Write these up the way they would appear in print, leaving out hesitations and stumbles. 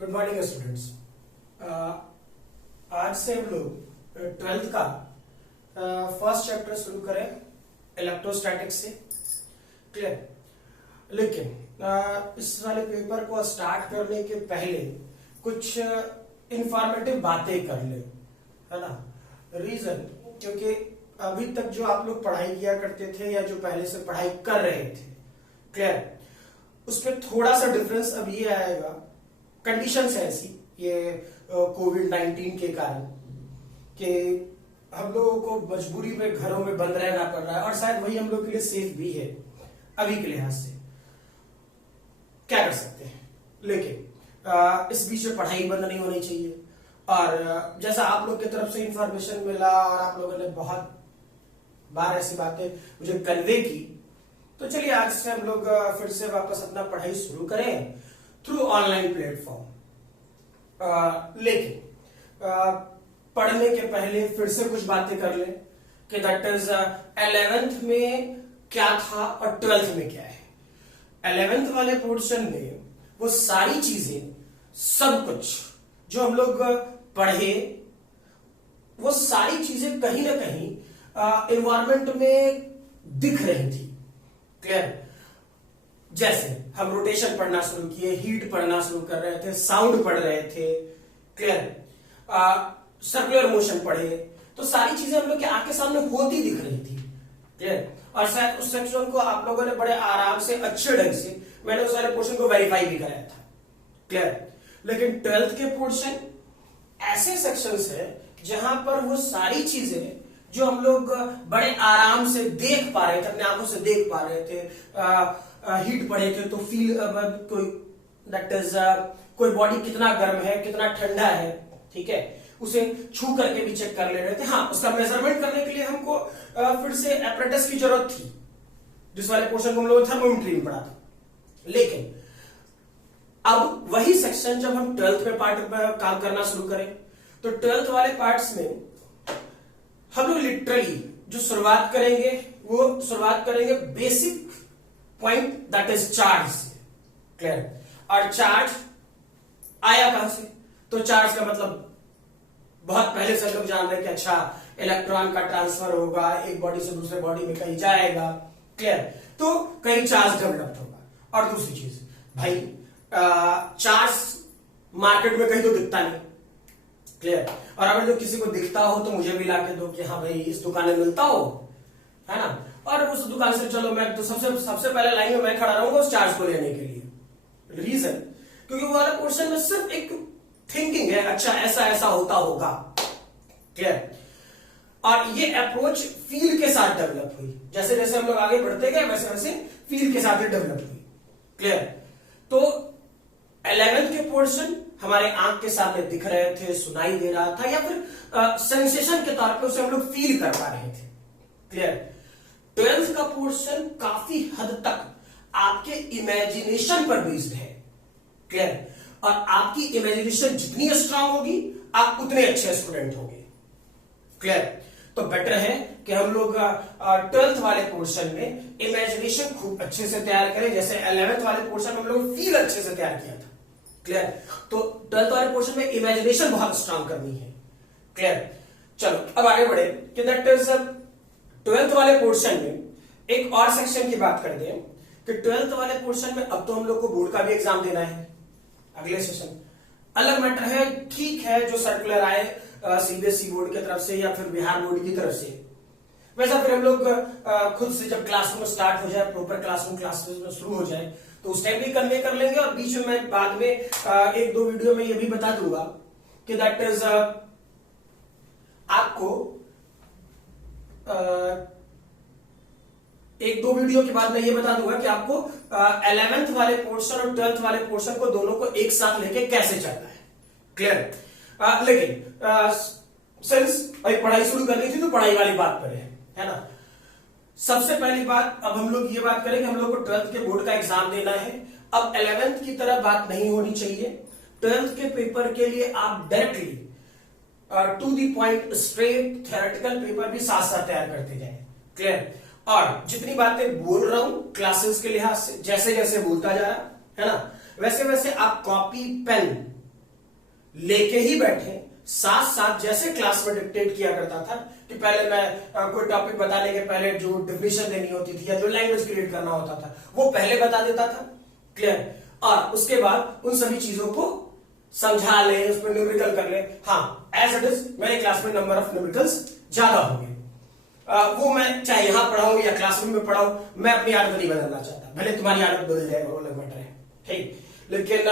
Good morning students. आज से हम लोग ट्वेल्थ का फर्स्ट चैप्टर शुरू करें इलेक्ट्रोस्टैटिक्स से। क्लियर? लेकिन इस वाले पेपर को स्टार्ट करने के पहले कुछ इंफॉर्मेटिव बातें कर ले, है ना। रीजन क्योंकि अभी तक जो आप लोग पढ़ाई किया करते थे या जो पहले से पढ़ाई कर रहे थे, क्लियर, उसमें थोड़ा सा डिफरेंस अब ये आएगा। कंडीशंस है ऐसी ये कोविड-19 के कारण कि हम लोगों को मजबूरी में घरों में बंद रहना पड़ रहा है और शायद वही हम लोग के लिए सेफ भी है अभी के लिहाज से। क्या कर सकते हैं, लेकिन इस बीच में पढ़ाई बंद नहीं होनी चाहिए। और जैसा आप लोग की तरफ से इंफॉर्मेशन मिला और आप लोगों ने बहुत बार ऐसी बातें मुझे कन्वे की, तो चलिए आज से हम लोग फिर से वापस अपना पढ़ाई शुरू करें थ्रू ऑनलाइन प्लेटफॉर्म। लेकिन पढ़ने के पहले फिर से कुछ बातें कर लें कि दैट इज 11th में क्या था और 12th में क्या है। 11th वाले पोर्शन में वो सारी चीजें, सब कुछ जो हम लोग पढ़े, वो सारी चीजें कहीं ना कहीं एनवायरमेंट में दिख रही थी। क्लियर? जैसे हम रोटेशन पढ़ना शुरू किए, हीट पढ़ना शुरू कर रहे थे, साउंड पढ़ रहे थे, क्लियर, सर्कुलर मोशन पढ़े, तो सारी चीजें हम लोग के आंख के सामने होती दिख रही थी। क्लियर? और शायद उस सेक्शन को आप लोगों ने बड़े आराम से, अच्छे ढंग से, मैंने उस वाले पोर्शन को वेरीफाई भी कराया था। क्लियर? लेकिन 12th के पोर्शन ऐसे सेक्शंस है जहां पर वो सारी चीजें जो हम लोग बड़े आराम से देख पा रहे थे, अपने आंखों से देख पा रहे थे, हीट पढ़े थे तो फील कोई दैट इज कोई बॉडी कितना गर्म है, कितना ठंडा है, ठीक है, उसे छू करके भी चेक कर ले रहे थे। हाँ, उसका मेजरमेंट करने के लिए हमको फिर से एपरेटस की जरूरत थी, जिस वाले पोर्शन को हम लोग थर्मोमीटर में पढ़ा था। लेकिन अब वही सेक्शन जब हम 12th में पार्ट में काम करना शुरू करें, तो 12th वाले पार्ट्स में हम लोग लिटरली जो शुरुआत करेंगे वो शुरुआत करेंगे basic point that is charge से। क्लियर? और चार्ज आया कहां से? तो चार्ज का मतलब बहुत पहले से लोग जान रहे हैं कि अच्छा, इलेक्ट्रॉन का ट्रांसफर होगा, एक बॉडी से दूसरे बॉडी में कहीं जाएगा। क्लियर? तो कहीं चार्ज डेवलप होगा। और दूसरी चीज भाई, चार्ज मार्केट में कहीं तो दिखता नहीं। क्लियर? और अगर जो किसी को दिखता हो तो मुझे भी लाके दो कि हाँ भाई इस दुकान में मिलता हो, है ना। और उस दुकान से चलो, मैं तो सबसे पहले लाइन में मैं खड़ा रहूंगा उस चार्ज को लेने के लिए। रीजन क्योंकि वो वाला पोर्शन में सिर्फ एक थिंकिंग है, अच्छा ऐसा ऐसा होता होगा। क्लियर? और ये अप्रोच फील के साथ डेवलप हुई। जैसे जैसे हम लोग आगे बढ़ते गए वैसे वैसे फील के साथ डेवलप हुई। क्लियर? तो 11th के पोर्शन हमारे आंख के सामने दिख रहे थे, सुनाई दे रहा था, या फिर सेंसेशन के तौर पे उसे हम लोग फील कर पा रहे थे। क्लियर? 12th का पोर्शन काफी हद तक आपके इमेजिनेशन पर बेस्ड है। क्लियर? और आपकी इमेजिनेशन जितनी स्ट्रांग होगी आप उतने अच्छे स्टूडेंट होंगे। क्लियर? तो बेटर है कि हम लोग 12th वाले पोर्शन में इमेजिनेशन खूब अच्छे से तैयार करें, जैसे 11th वाले पोर्शन में हम लोग फील अच्छे से तैयार किया था। क्लियर? तो 12th वाले पोर्शन में इमेजिनेशन बहुत स्ट्रांग करनी है। क्लियर? चलो अब आगे बढ़े कि दैट इज 12th वाले पोर्शन में एक और सेक्शन की बात कर दें कि 12th वाले पोर्शन में अब तो हम लोग को बोर्ड का भी एग्जाम देना है अगले सेशन। अलग मैटर है, ठीक है, जो सर्कुलर आए सीबीएसई बोर्ड की तरफ से या फिर बिहार बोर्ड की तरफ से, वैसा फिर हम लोग खुद से जब क्लासरूम स्टार्ट हो जाए, प्रॉपर क्लासरूम शुरू हो जाए, तो उस टाइम भी कन्वे कर लेंगे। और बीच में मैं बाद में एक दो वीडियो में ये भी बता दूंगा कि दैट इज आपको एक दो वीडियो के बाद मैं ये बता दूंगा कि आपको 11th वाले पोर्शन और 12th वाले पोर्शन को दोनों को एक साथ लेके कैसे चलना है। क्लियर? लेकिन सिंस पढ़ाई शुरू करनी थी तो पढ़ाई वाली बात करें, है ना। सबसे पहली बात, अब हम लोग ये बात करें कि हम लोग को 12th के बोर्ड का एग्जाम देना है। अब 11th की तरह बात नहीं होनी चाहिए। 12th के पेपर के लिए आप directly to the point straight theoretical paper भी साथ साथ तैयार करते जाएं। क्लियर? और जितनी बातें बोल रहा हूं क्लासेस के लिहाज से, जैसे जैसे बोलता जा रहा है ना, वैसे वैसे आप कॉपी पेन लेके ही बैठे, साथ साथ जैसे क्लास में डिक्टेट किया करता था कि पहले मैं कोई टॉपिक बताने के पहले जो डिफिनेशन देनी होती थी या जो लैंग्वेज क्रिएट करना होता था वो पहले बता देता था, क्लियर, और उसके बाद उन सभी चीजों को समझा ले, उस पर न्यूमेरिकल कर ले। हाँ, एज इट इज मेरे क्लास में नंबर ऑफ न्यूमेरिकल्स ज्यादा हो गए, वो मैं चाहे यहां पढ़ाऊं या क्लासरूम में पढ़ाऊं, मैं अपनी आदत नहीं बदलना चाहता, भले तुम्हारी आदत बदल जाए वो अलग मैटर है, ठीक। लेकिन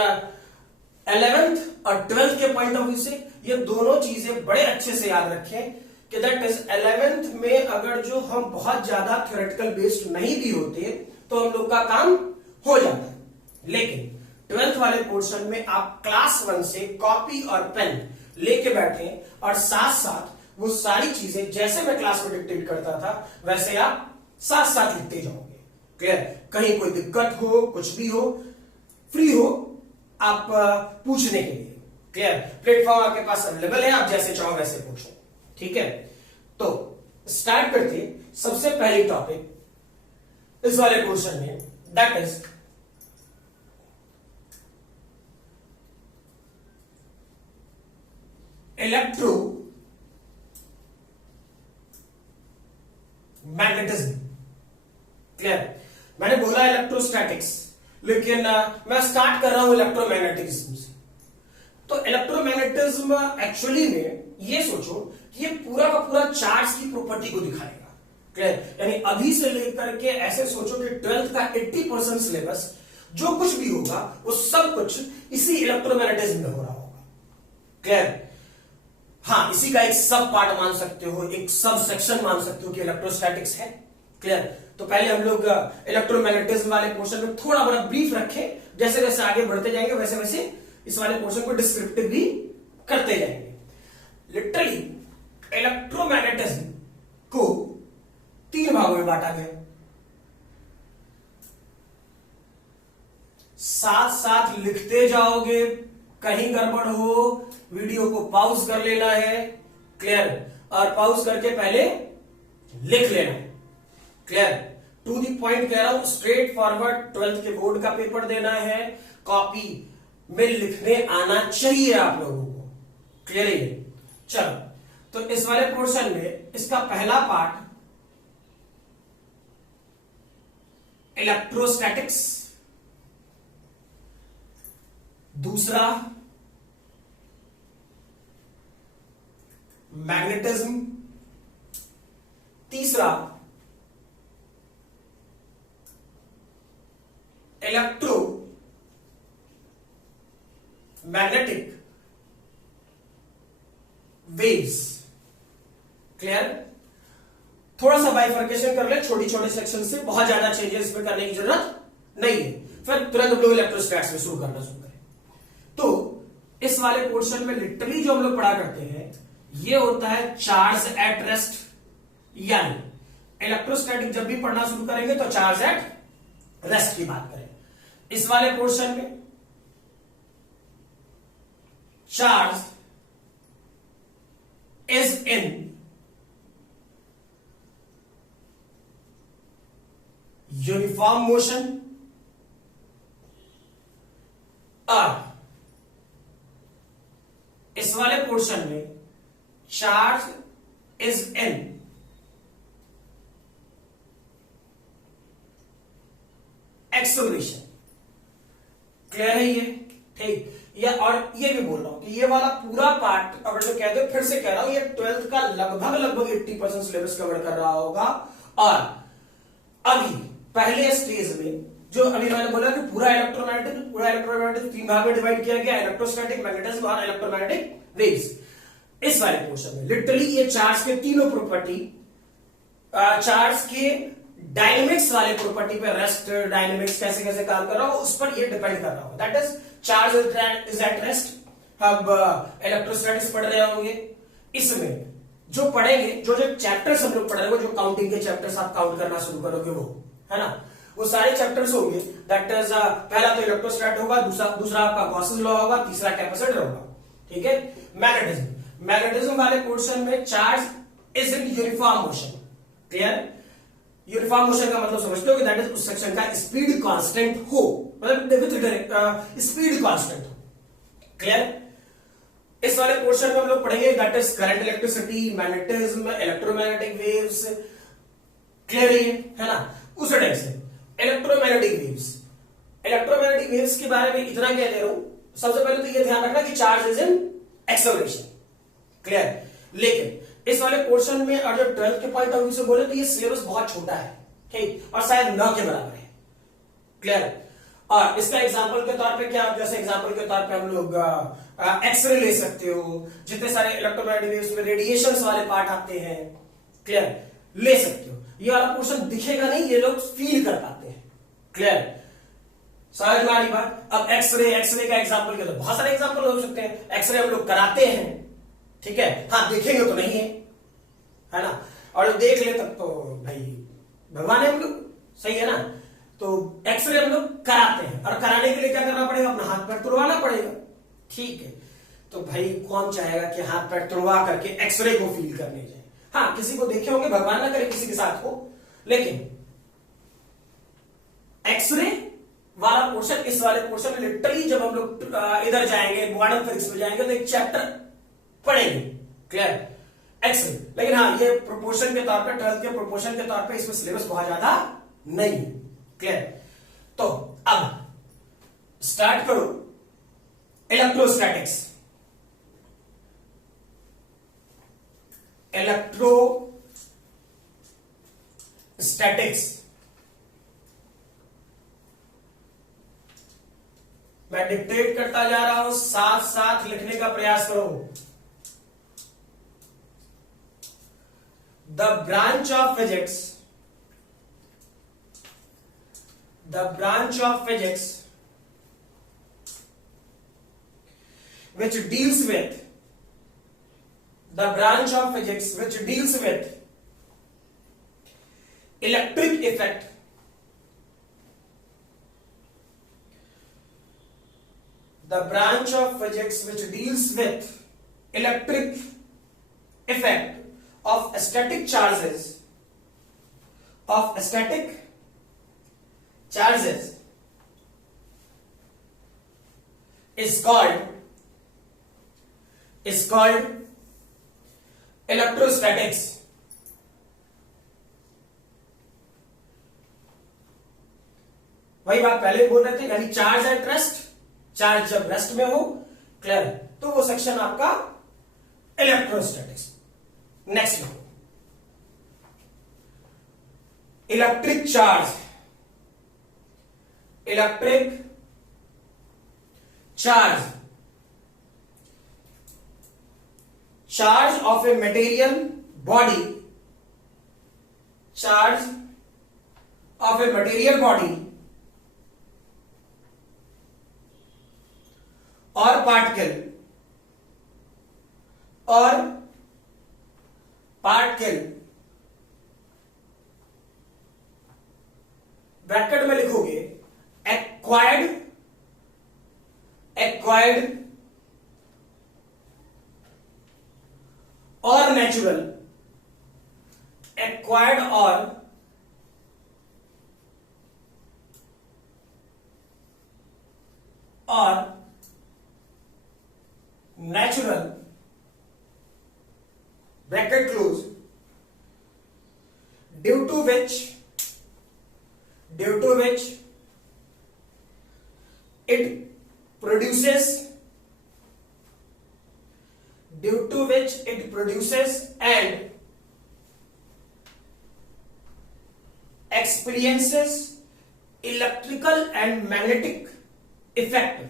11th और 12th के पॉइंट ऑफ व्यू से ये दोनों चीजें बड़े अच्छे से याद रखें कि दैट इज 11th में अगर जो हम बहुत ज्यादा थ्योरेटिकल बेस्ड नहीं भी होते तो हम लोग का काम हो जाता है, लेकिन 12th वाले पोर्शन में आप क्लास 1 से कॉपी और पेन लेके बैठे और साथ साथ वो सारी चीजें जैसे मैं क्लास में डिक्टेट करता था वैसे आप साथ साथ लिखते जाओगे, क्लियर। कहीं कोई दिक्कत हो, कुछ भी हो, फ्री हो आप पूछने के लिए, क्लियर। प्लेटफॉर्म आपके पास अवेलेबल है, आप जैसे चाहो वैसे पूछो, ठीक है। तो स्टार्ट करते सबसे पहली टॉपिक इस वाले पोर्शन में, that is electro magnetism, clear. मैंने बोला इलेक्ट्रोस्टैटिक्स, लेकिन मैं स्टार्ट कर रहा हूं इलेक्ट्रोमैग्नेटिज्म से। तो इलेक्ट्रोमैग्नेटिज्म एक्चुअली में ये सोचो कि ये पूरा का पूरा चार्ज की प्रॉपर्टी को दिखाएगा, क्लियर। यानी अभी से लेकर के ऐसे सोचो कि 12th का 80% सिलेबस जो कुछ भी होगा वो सब कुछ इसी इलेक्ट्रोमैग्नेटिज्म में हो रहा होगा, क्लियर। हाँ, इसी का एक सब पार्ट मान सकते हो, एक सब सेक्शन मान सकते हो कि इलेक्ट्रोस्टैटिक्स है, क्लियर। तो पहले हम लोग इलेक्ट्रोमैग्नेटिज्म वाले पोर्शन में थोड़ा बड़ा ब्रीफ रखें, जैसे जैसे आगे बढ़ते जाएंगे वैसे वैसे इस वाले पोर्शन को डिस्क्रिप्टिव भी करते जाएंगे। लिटरली इलेक्ट्रोमैग्नेटिज्म को 3 भागों में बांटा गया, साथ साथ लिखते जाओगे, कहीं गड़बड़ हो वीडियो को पॉज कर लेना है, क्लियर, और पॉज करके पहले लिख लेना है, क्लियर। टू दी पॉइंट कह रहा हूं, स्ट्रेट फॉरवर्ड 12th के बोर्ड का पेपर देना है, कॉपी में लिखने आना चाहिए आप लोगों को, क्लियर है। चलो, तो इस वाले पोर्शन में इसका पहला पार्ट इलेक्ट्रोस्टैटिक्स, दूसरा मैग्नेटिज्म, तीसरा इलेक्ट्रो मैग्नेटिक वेव्स, क्लियर। थोड़ा सा बाइफर्केशन कर ले छोटी छोटे सेक्शन से, बहुत ज्यादा चेंजेस में करने की जरूरत नहीं है, फिर तुरंत हम लोग इलेक्ट्रोस्टैटिक्स में शुरू करना शुरू करें। तो इस वाले पोर्शन में लिटरली जो हम लोग पढ़ा करते हैं ये होता है चार्ज एट रेस्ट, यानी इलेक्ट्रोस्टैटिक जब भी पढ़ना शुरू करेंगे तो चार्ज एट रेस्ट की बात करें। इस वाले पोर्शन में charge is in uniform motion, और इस वाले पोर्शन में charge is in acceleration, clear है ये, ठीक। या और ये भी बोल रहा हूं कि ये वाला पूरा पार्ट अगर जो कहते फिर से कह रहा हूं, ये 12th का लगभग 80% सिलेबस कवर कर रहा होगा। और अभी पहले स्टेज में जो अभी मैंने बोला कि पूरा इलेक्ट्रोमैग्नेटिक 3 भाग में डिवाइड किया गया, इलेक्ट्रोस्टैटिक, मैग्नेटिज्म और इलेक्ट्रोमैग्नेटिक वेव्स। इस वाले पोर्शन में लिटरली ये चार्ज के तीनों प्रॉपर्टी, चार्ज के डायनेमिक्स वाले प्रॉपर्टी पे, रेस्ट डायनेमिक्स कैसे कैसे काम कर रहा हो उस पर ये डिपेंड कर रहा हो, that is charge is at rest. अब इलेक्ट्रोस्टैटिक्स पढ़ रहे होंगे, इसमें जो पढ़ेंगे, जो जो चैप्टर्स हम लोग पढ़ रहे हो, जो काउंटिंग के चैप्टर्स आप काउंट करना शुरू करोगे वो, है ना, वो सारे चैप्टर्स होंगे। दैट इज पहला तो इलेक्ट्रोस्टैट होगा, दूसरा आपका गॉसेस लॉ होगा, तीसरा कैपेसिटर होगा, ठीक है। मैग्नेटिज्म वाले पोर्शन में charge is in uniform motion, clear. Uniform motion का मतलब समझते हो कि दैट इज उस सेक्शन का स्पीड कांस्टेंट हो, मतलब विद स्पीड कांस्टेंट हो, क्लियर। इस वाले पोर्शन में हम लोग पढ़ेंगे that is current, electricity, magnetism, electromagnetic waves, clear है ना, उस टाइप से। इलेक्ट्रोमैग्नेटिक वेव्स, इलेक्ट्रोमैग्नेटिक वेव्स के बारे में इतना कह दे रहा हूं, सबसे पहले तो ये ध्यान रखना कि charge is in acceleration, clear. लेकिन इस वाले पोर्शन में और जब 12th के पॉइंट ऑफ व्यू से बोले तो ये सिलेबस बहुत छोटा है, ठीक, और शायद न के बराबर है, क्लियर। और इसका एग्जांपल के तौर पे क्या, जैसे एग्जांपल के तौर पे हम लोग एक्सरे ले सकते हो, जितने सारे इलेक्ट्रोमैग्नेटिक वेव्स में रेडिएशंस वाले पार्ट आते हैं, क्लियर, ले सकते हो। ये वाला पोर्शन दिखेगा नहीं, ये लोग फील कर पाते हैं, क्लियर, समझ में आ रही बात। अब एक्सरे, एक्सरे का एग्जांपल के तो बहुत सारे एग्जांपल हो सकते हैं। एक्सरे हम लोग कराते हैं, ठीक है, हाँ देखेंगे तो नहीं है ना, और देख ले तब तो भाई भगवान है हम लोग, सही है ना। तो एक्सरे हम लोग कराते हैं, और कराने के लिए क्या करना पड़ेगा, अपना हाथ पैर तुड़वाना पड़ेगा, ठीक है। तो भाई कौन चाहेगा कि हाथ पैर तुड़वा करके एक्सरे को फील करने जाए। हाँ किसी को देखे होंगे, भगवान ना करे किसी के साथ हो, लेकिन एक्सरे वाला पोर्शन, इस वाले पोर्शन में लिटरली जब हम लोग इधर जाएंगे, क्वांटम फिजिक्स में जाएंगे तो एक चैप्टर पढ़ेंगे, क्लियर, एक्सरे। लेकिन हाँ ये प्रोपोर्शन के तौर पे, 12th के प्रोपोर्शन के तौर पे इसमें सिलेबस बहुत ज्यादा नहीं है, क्लियर। तो अब स्टार्ट करो इलेक्ट्रोस्टैटिक्स। इलेक्ट्रोस्टैटिक्स मैं डिक्टेट करता जा रहा हूं, साथ साथ लिखने का प्रयास करो। The branch of physics, the branch of physics which deals with the branch of physics which deals with electric effect, the branch of physics which deals with electric effect of static charges, of static charges is called electrostatics। वही बात पहले बोल रहे थे, यानी charge at rest, charge जब rest में हो, क्लियर, तो वो सेक्शन आपका electrostatics. Next electric charge, electric charge, charge of a material body, charge of a material body और पार्टिकल, ब्रैकेट में लिखोगे एक्वायर्ड और नेचुरल, एक्वायर्ड और natural, bracket close, due to which it produces and experiences electrical and magnetic effect,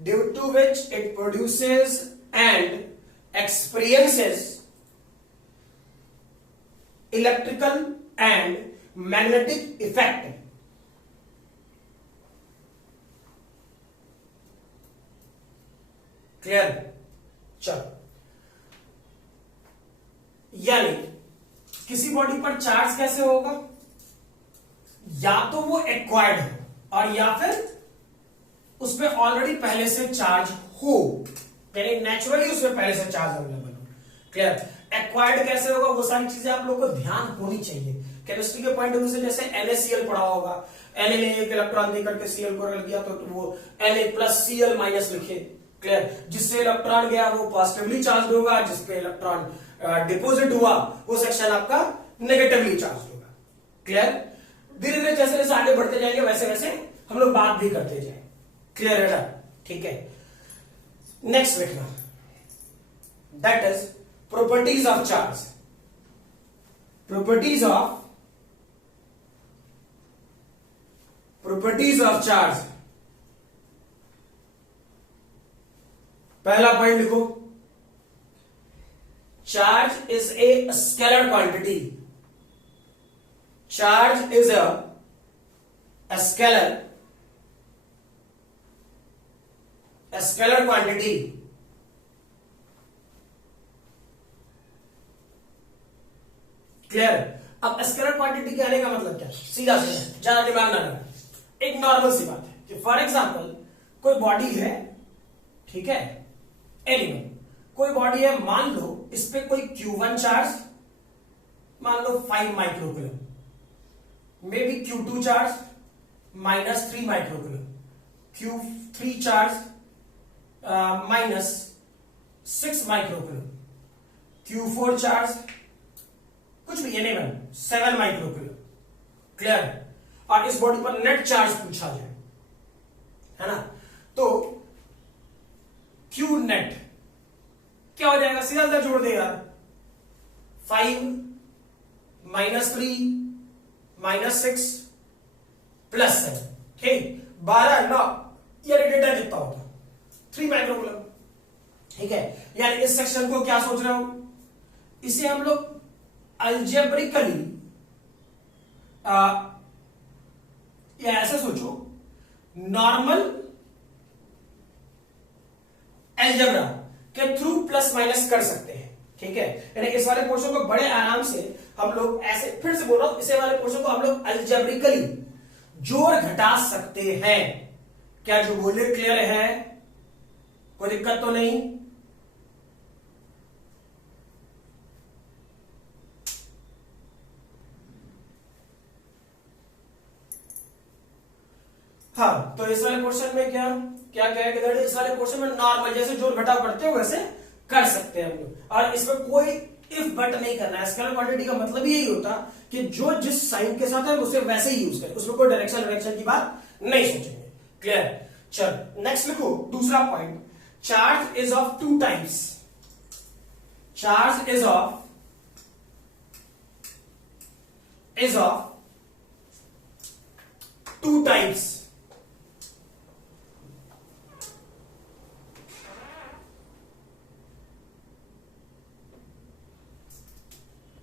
due to which it produces and experiences electrical and magnetic effect। Clear, चलो, यानी किसी body पर charge कैसे होगा, या तो वो एक्वायर्ड हो और या फिर उसमें ऑलरेडी पहले से चार्ज हो, यानी नेचुरली उसमें पहले से चार्ज अवेलेबल हो, क्लियर। एक्वायर्ड कैसे होगा, वो सारी चीजें आप लोगों को ध्यान होनी चाहिए। केमिस्ट्री के पॉइंट ऑफ व्यू से जैसे NaCl पढ़ा होगा, Na ने एक इलेक्ट्रॉन देकर के Cl को रख दिया तो वो Na प्लस Cl माइनस लिखे, क्लियर? जिससे इलेक्ट्रॉन गया वो पॉजिटिवली चार्ज होगा, जिसपे इलेक्ट्रॉन डिपोजिट हुआ वो सेक्शन आपका नेगेटिवली चार्ज होगा। क्लियर? धीरे धीरे जैसे जैसे आगे बढ़ते जाएंगे वैसे वैसे हम लोग बात भी करते जाएंगे। क्लियर है ना? ठीक है, नेक्स्ट देखना, that is properties of charge. Properties of charge. पहला पॉइंट लिखो, charge is a scalar quantity. Charge is a scalar quantity clear? अब स्केलर क्वांटिटी के आने का मतलब क्या? सीधा सीधा, ज्यादा दिमाग ना लगा, एक नॉर्मल सी बात है कि फॉर एग्जांपल कोई बॉडी है, ठीक है, एनीवे कोई बॉडी है, मान लो इस पे कोई Q1 चार्ज मान लो 5 microcoulomb, may be Q2 charge -3 microcoulomb, Q3 charge -6 microcoulomb, Q4 charge कुछ भी एनीवन 7 माइक्रोकूलम। क्लियर? और इस बॉडी पर नेट चार्ज पूछा जाए, है ना, तो Q नेट क्या हो जाएगा? सीधा सीधा जोड़ दे यार, 5 -3 -6 +7, ठीक, 12 9, ये डेटा कितना होता? 3 माइक्रोकूलम। ठीक है, यानी इस सेक्शन को क्या सोच रहे हो? इसे हम लोग अल्जेब्रिकली या ऐसे सोचो, नॉर्मल एल्जेब्रा के थ्रू प्लस माइनस कर सकते हैं। ठीक है, यानी इस वाले पोर्शन को बड़े आराम से हम लोग ऐसे, फिर से बोल रहा हूं, इसे वाले पोर्शन को हम लोग अल्जेब्रिकली जोड़ घटा सकते हैं। क्या जो बोले क्लियर है? कोई दिक्कत तो नहीं? हाँ, तो इस वाले पोर्शन में क्या क्या कहेगा? इस वाले पोर्शन में नॉर्मल जैसे जोड़ घटाव करते हो वैसे कर सकते हैं हम लोग, और इसमें कोई इफ बट नहीं करना है। स्केलर क्वांटिटी का मतलब यही होता कि जो जिस साइन के साथ है उसे वैसे ही यूज करें, उसमें कोई डायरेक्शन की बात नहीं सोचेंगे। क्लियर? चल नेक्स्ट लिखो, दूसरा point, charge is of 2 types. Charge is of 2 types.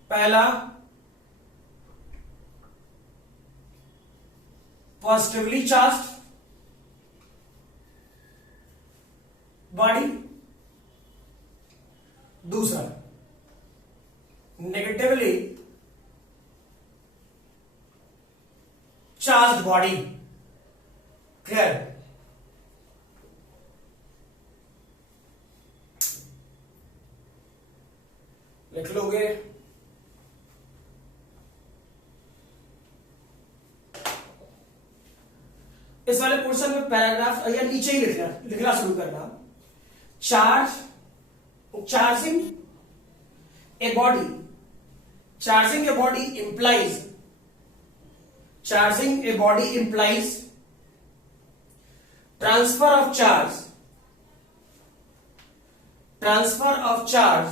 पहला पॉजिटिवली चार्ज्ड बॉडी, दूसरा नेगेटिवली चार्ज्ड बॉडी। क्लियर? लिख लोगे? इस वाले पोर्शन में पैराग्राफ या नीचे ही लिखना शुरू करना। Charging a body implies transfer of charge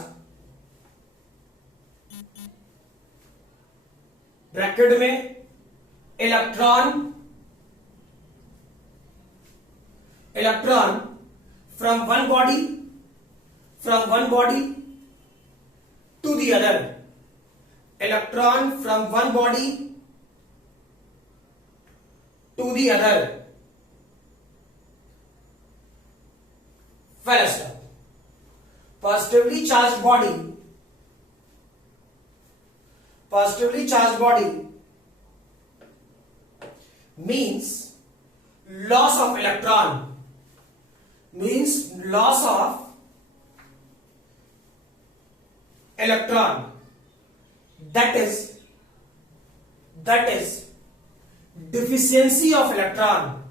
bracket में electron from one body to the other, electron from one body to the other। First, positively charged body means loss of electron, that is deficiency of electron,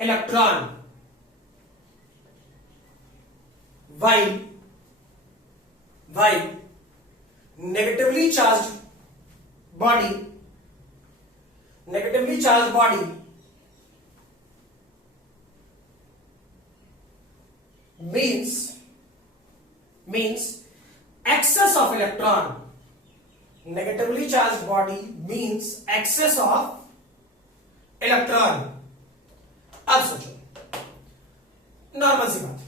electron while negatively charged body means excess of electron. Negatively charged body means excess of electron. अब सोचो, normal सी बात है।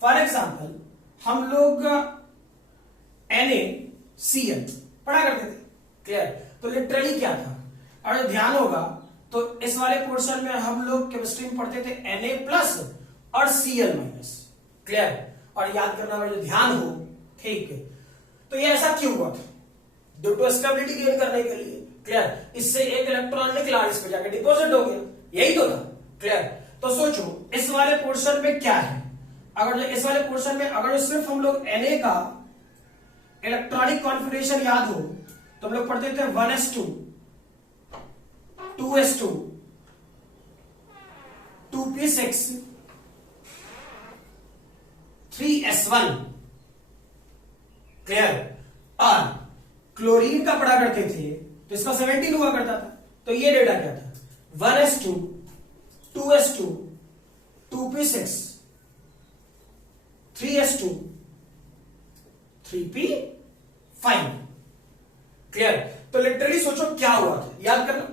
For example हम लोग NaCl पढ़ा करते थे, clear? तो लिटरली क्या था, अगर ध्यान होगा तो इस वाले पोर्शन में हम लोग केमिस्ट्री में पढ़ते थे Na+ और Cl-, क्लियर? और याद करना अगर ध्यान हो, ठीक है? तो ये ऐसा क्यों हुआ था? ड्यू टू स्टेबिलिटी गेन करने के लिए, क्लियर? इससे एक इलेक्ट्रॉन निकला, इस पे जाकर डिपॉजिट हो गया, यही तो था, क्लियर? तो सोचो इस वाले पोर्शन में क्या है, अगर इस वाले पोर्शन में अगर सिर्फ हम लोग Na का इलेक्ट्रॉनिक कॉन्फिगरेशन याद हो तो हम लोग पढ़ते थे 1s2 2s2 2p6 3s1, clear? और क्लोरीन का पढ़ा करते थे तो इसका 17 हुआ करता था। तो ये डेटा क्या था, 1s2 2s2 2p6 3s2 3p5, clear? तो लिटरली सोचो क्या हुआ था, याद करना,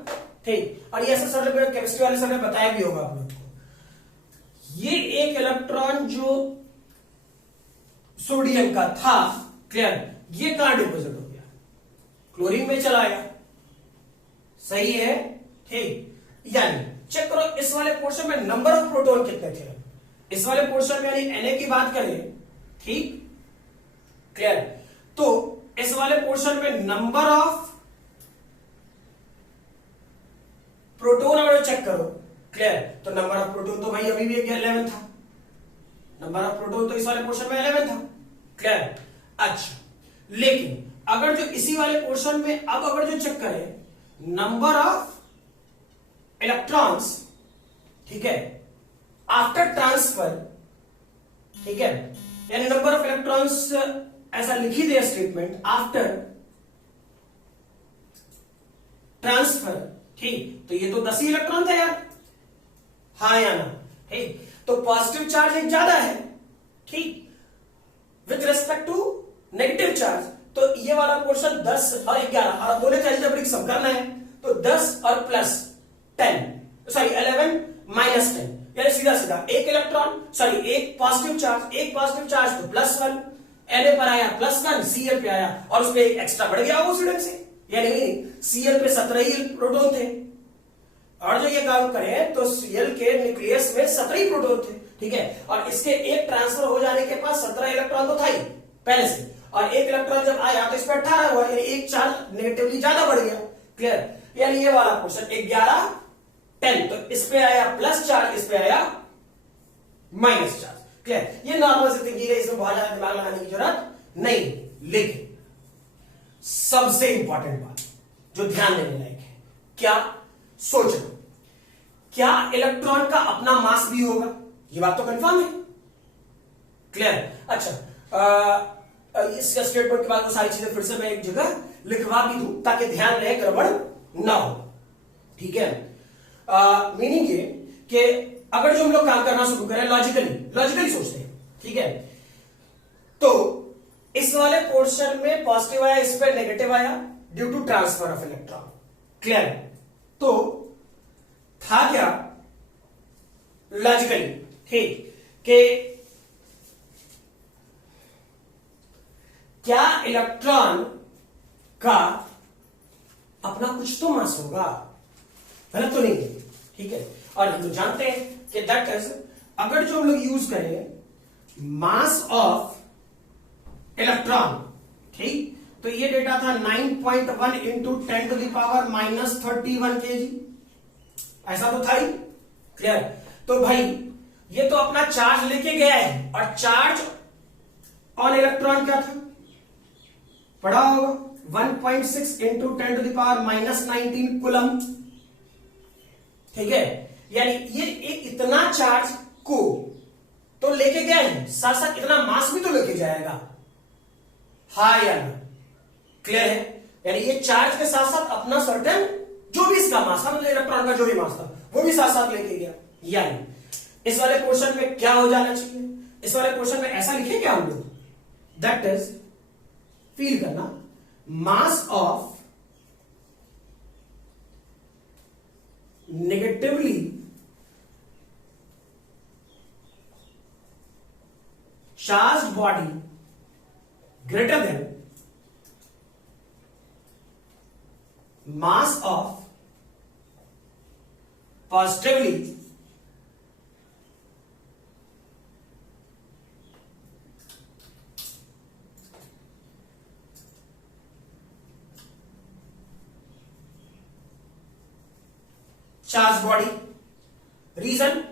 ठीक? और ये ऐसा सर ने केमिस्ट्री वाले सर ने बताया भी होगा आप लोग को। ये एक इलेक्ट्रॉन जो सोडियम का था, क्लियर? ये कहां डिपोजिट हो गया, क्लोरीन में चला गया, सही है, ठीक? यानी चेक करो इस वाले पोर्शन में नंबर ऑफ प्रोटॉन कितने थे, इस वाले पोर्शन में यानी Na की बात करें, ठीक, क्लियर? तो इस वाले पोर्शन में नंबर ऑफ प्रोटॉन अगर चेक करो, क्लियर? तो नंबर ऑफ प्रोटॉन तो भाई अभी भी 11 था, नंबर ऑफ प्रोटॉन तो इस वाले पोर्शन में 11 था, क्लियर? अच्छा, लेकिन अगर जो इसी वाले पोर्शन में अब अगर जो चेक करें नंबर ऑफ इलेक्ट्रॉन्स, ठीक है, आफ्टर ट्रांसफर, ठीक है, यानी नंबर ऑफ इलेक्ट्रॉन्स ऐसा लिखी दे स्टेटमेंट आफ्टर ट्रांसफर, ठीक? तो ये तो 10 ही इलेक्ट्रॉन थे यार, हाँ या ना, ठीक? तो पॉजिटिव चार्ज एक ज्यादा है, ठीक, with respect to negative charge. तो ये वाला पोर्शन 10 और 11 और दोनों का एल्जेब्रिक सम करना है, तो 10 और प्लस 10 सॉरी 11 माइनस 10, यानी सीधा सीधा एक इलेक्ट्रॉन सॉरी एक पॉजिटिव चार्ज तो +1, Na पर आया +1, Cl पे आया और उसमें एक एक्स्ट्रा बढ़ गया वो स्टूडेंट से, यानी Cl पे 17 ही प्रोटॉन थे, और जो ये काम करें तो Cl के न्यूक्लियस में 17 ही प्रोटॉन थे, ठीक है? और इसके एक ट्रांसफर हो जाने के बाद 17 इलेक्ट्रॉन तो था ही पहले से, और एक इलेक्ट्रॉन जब आया तो इस पर 18 हुआ, यानी एक चार्ज नेगेटिवली ज्यादा बढ़ गया, क्लियर? यानी ये वाला पोर्शन 11 10, तो इस पे आया प्लस चार्ज, इस पे आया माइनस चार्ज, क्लियर? ये नॉर्मल से थिंकिंग है, इसमें बहुत ज्यादा दिमाग लगाने की जरूरत नहीं। लेकिन सबसे इंपॉर्टेंट बात जो ध्यान देने लायक है, क्या सोच लो, क्या इलेक्ट्रॉन का अपना मास भी होगा? ये बात तो कंफर्म है, क्लियर? अच्छा, इसका स्टेटमेंट के बाद वो सारी चीजें फिर से मैं एक जगह लिखवा भी दूं ताकि ध्यान रहे, गड़बड़ ना हो, ठीक है? मीनिंग ये कि अगर जो हम लोग काम करना शुरू करें लॉजिकली सोचते हैं, ठीक है? तो इस वाले पोर्शन में पॉजिटिव आया, इस पे नेगेटिव आया due to transfer of electron, clear? तो था क्या लॉजिकली, ठीक, कि क्या इलेक्ट्रॉन का अपना कुछ तो मास होगा, गलत तो नहीं है, ठीक है? और हम तो जानते हैं कि दैट इज, अगर जो हम लोग यूज करें मास ऑफ इलेक्ट्रॉन, ठीक, तो ये डेटा था 9.1 इंटू 10⁻³ kg, ऐसा तो था ही, क्लियर? तो भाई ये तो अपना चार्ज लेके गया है, और चार्ज ऑन इलेक्ट्रॉन क्या था, पढ़ा होगा 1.6 इंटू 10⁻⁻19 कूलम, ठीक है? यानी ये एक इतना चार्ज को तो लेके गया है, साथ साथ इतना मास भी तो लेके जाएगा, हाँ या ना? क्लियर है? यानी ये चार्ज के साथ साथ अपना सर्टेन जो भी इसका मास था, मतलब इलेक्ट्रॉन का जो भी मास था वो भी साथ साथ लेके गया। यानी इस वाले पोर्शन में क्या हो जाना चाहिए, इस वाले पोर्शन में ऐसा लिखे क्या हम लोग, दैट इज, फील करना, mass of negatively charged body greater than mass of positively charge body. Reason,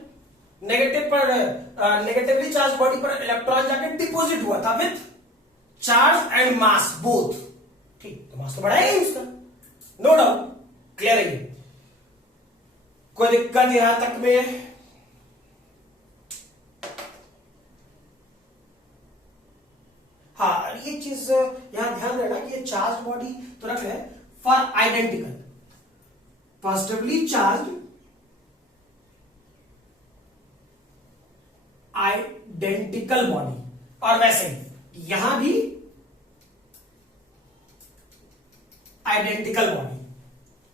negatively charge body पर इलेक्ट्रॉन जाके डिपॉजिट हुआ था with charge and mass both. ठीक, तो मास तो बढ़ाएगा ही उसका, नो डाउट। क्लियर है? कोई दिक्कत यहां तक में? हाँ, ये चीज यहां ध्यान देना कि ये चार्ज बॉडी तो रख ले for identical, positively charge identical body, और वैसे यहां भी आइडेंटिकल बॉडी।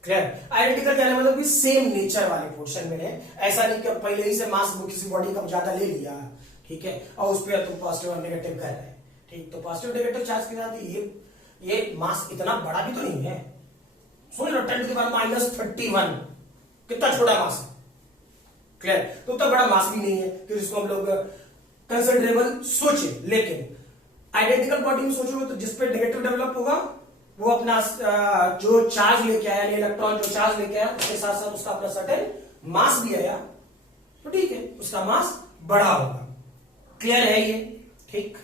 क्लियर? आइडेंटिकल कहने मतलब कि सेम नेचर वाले पोर्शन में है, ऐसा नहीं कि पहले ही से मास किसी बॉडी का ज्यादा ले लिया, ठीक है, और उस पर तुम पॉजिटिव और नेगेटिव कर रहे हैं। ठीक, तो पॉजिटिव नेगेटिव चार्ज के साथ ये मास इतना बड़ा भी तो नहीं है। सोच लो 10 to the power -31, कितना छोटा मास है। क्लियर? तो उतना बड़ा मास भी नहीं है कि जिसको हम लोग कंसिडरेबल सोचे। लेकिन आइडेंटिकल बॉडी में सोचोगे तो जिसपे नेगेटिव डेवलप होगा वो अपना जो चार्ज लेके आया, इलेक्ट्रॉन जो चार्ज लेके आया उसके साथ साथ उसका अपना सर्टेन मास भी आया, तो ठीक है, उसका मास बड़ा होगा। क्लियर है ये? ठीक,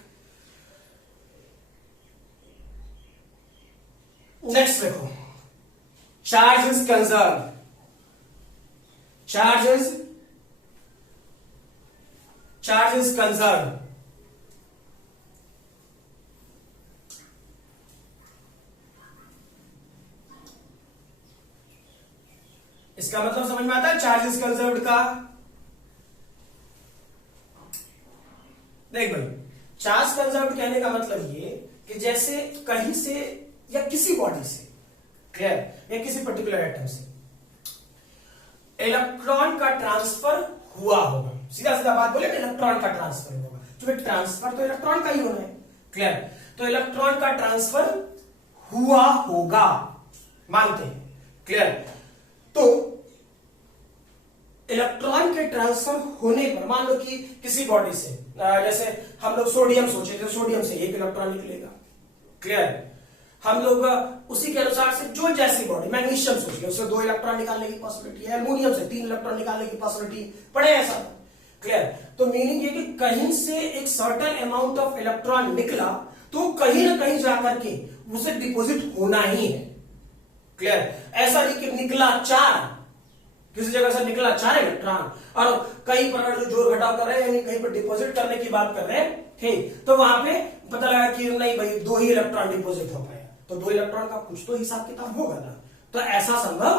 नेक्स्ट देखो, charge is conserve, charge is conserve. इसका मतलब समझ में आता है चार्ज इज कंजर्व्ड का? देख भाई, चार्ज कंजर्व्ड कहने का मतलब ये कि जैसे कहीं से या किसी बॉडी से, क्लियर, या किसी पर्टिकुलर एटम से इलेक्ट्रॉन का ट्रांसफर हुआ होगा। सीधा सीधा बात बोले, इलेक्ट्रॉन का ट्रांसफर होगा, क्योंकि ट्रांसफर तो इलेक्ट्रॉन का ही होना है। क्लियर? तो इलेक्ट्रॉन का ट्रांसफर हुआ होगा, मानते हैं। क्लियर? तो इलेक्ट्रॉन के ट्रांसफर होने पर मान लो कि किसी बॉडी से, जैसे हम लोग सोडियम सोचे तो सोडियम से एक इलेक्ट्रॉन निकलेगा। क्लियर? हम लोग उसी के अनुसार से जो जैसी बॉडी, मैग्नीशियम सोच लिया, उससे 2 इलेक्ट्रॉन निकालने की पॉसिबिलिटी है, एल्युमिनियम से 3 इलेक्ट्रॉन निकालने की पॉसिबिलिटी पड़े ऐसा। क्लियर? तो मीनिंग ये कि कहीं से एक सर्टेन अमाउंट ऑफ इलेक्ट्रॉन निकला तो कहीं ना कहीं जाकर के उसे डिपॉजिट होना ही है। क्लियर? ऐसा नहीं कि निकला 4, किसी जगह से निकला 4 इलेक्ट्रॉन और कहीं पर जो जोड़ घटाव कर रहे हैं, यानी कहीं पर डिपॉजिट करने की बात कर रहे हैं, ठीक, तो वहां पे पता लगा कि नहीं भाई 2 ही इलेक्ट्रॉन डिपॉजिट हो पाए, तो 2 इलेक्ट्रॉन का कुछ तो हिसाब किताब होगा ना, तो ऐसा संभव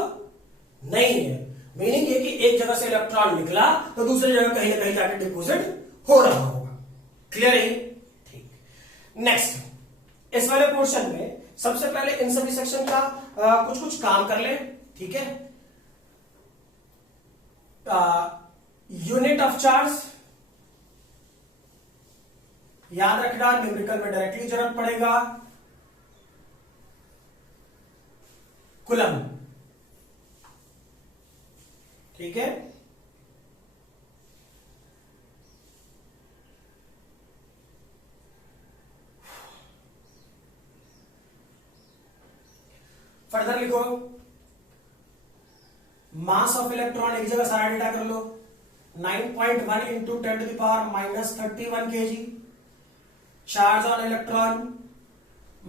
नहीं है। मीनिंग ये कि एक जगह से इलेक्ट्रॉन निकला तो दूसरी जगह कहीं ना कहीं जाकर डिपॉजिट हो रहा होगा। क्लियर है? ठीक, नेक्स्ट, इस वाले पोर्शन में सबसे पहले इन सभी सेक्शन का कुछ कुछ काम कर ले। ठीक है, यूनिट ऑफ चार्ज याद रखना, न्यूमेरिकल में डायरेक्टली जरूरत पड़ेगा, कूलम। ठीक है, फर्दर लिखो, मास ऑफ इलेक्ट्रॉन, एक जगह सारा डेटा कर लो, 9.1 into 10 to the power -31 kg। Charge on electron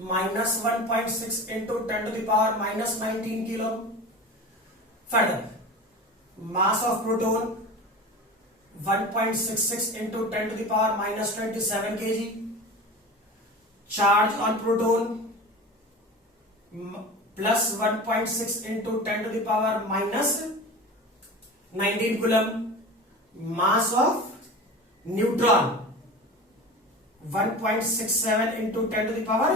-1.6 into 10 to the power -19 kilo. Further mass of proton 1.66 into 10 to the power minus 27 kg. Charge on proton plus 1.6 into 10 to the power minus 19 coulomb. Mass of neutron 1.67 into 10 to the power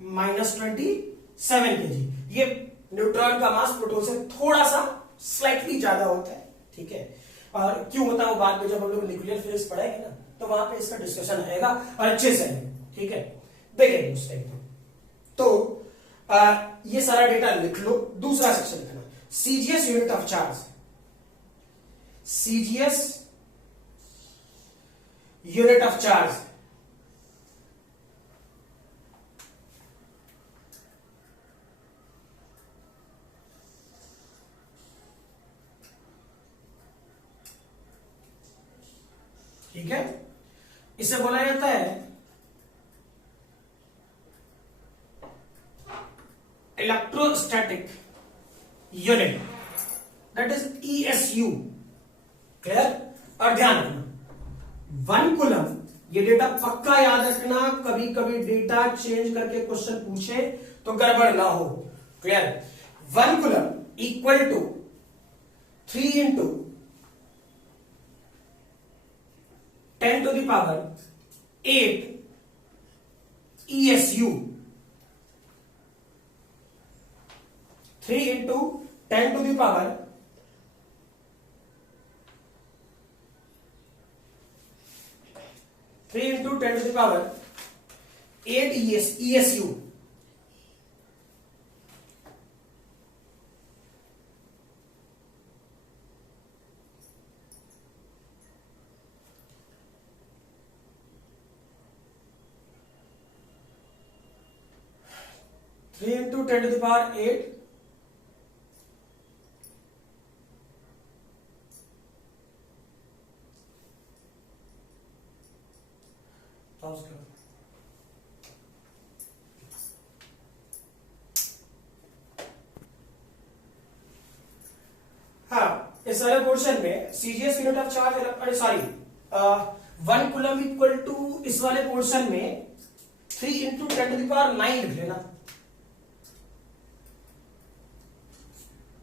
minus 27 kg. ये neutron का मास proton से थोड़ा सा slightly ज्यादा होता है, ठीक है। और क्यों होता है वो बाद में जब हम लोग न्यूक्लियर फिजिक्स पढ़ेंगे ना तो वहां पे इसका डिस्कशन रहेगा और अच्छे से, ठीक है, देखेंगे उस टाइम तो ये सारा डेटा लिख लो। दूसरा सेक्शन लिखना CGS unit of charge. CGS unit of charge ठीक है, इसे बोला जाता है electrostatic unit, that is ईएसयू। Clear? और ध्यान रखना 1 कूलम, ये डेटा पक्का याद रखना, कभी कभी डेटा चेंज करके क्वेश्चन पूछे तो गड़बड़ ना हो। Clear? 1 coulomb equal to 3 into 10 to the power 8 ESU। 3 into 10 to the power 3 into 10 to the power 8 ESU। Three into 10 to the power 8 हाँ, इस सारे पोर्शन में सीजीएस यूनिट ऑफ चार्ज, अरे सॉरी 1 कूलम इक्वल टू इस वाले portion में 3 into 10 to the power 9 लिख लेना।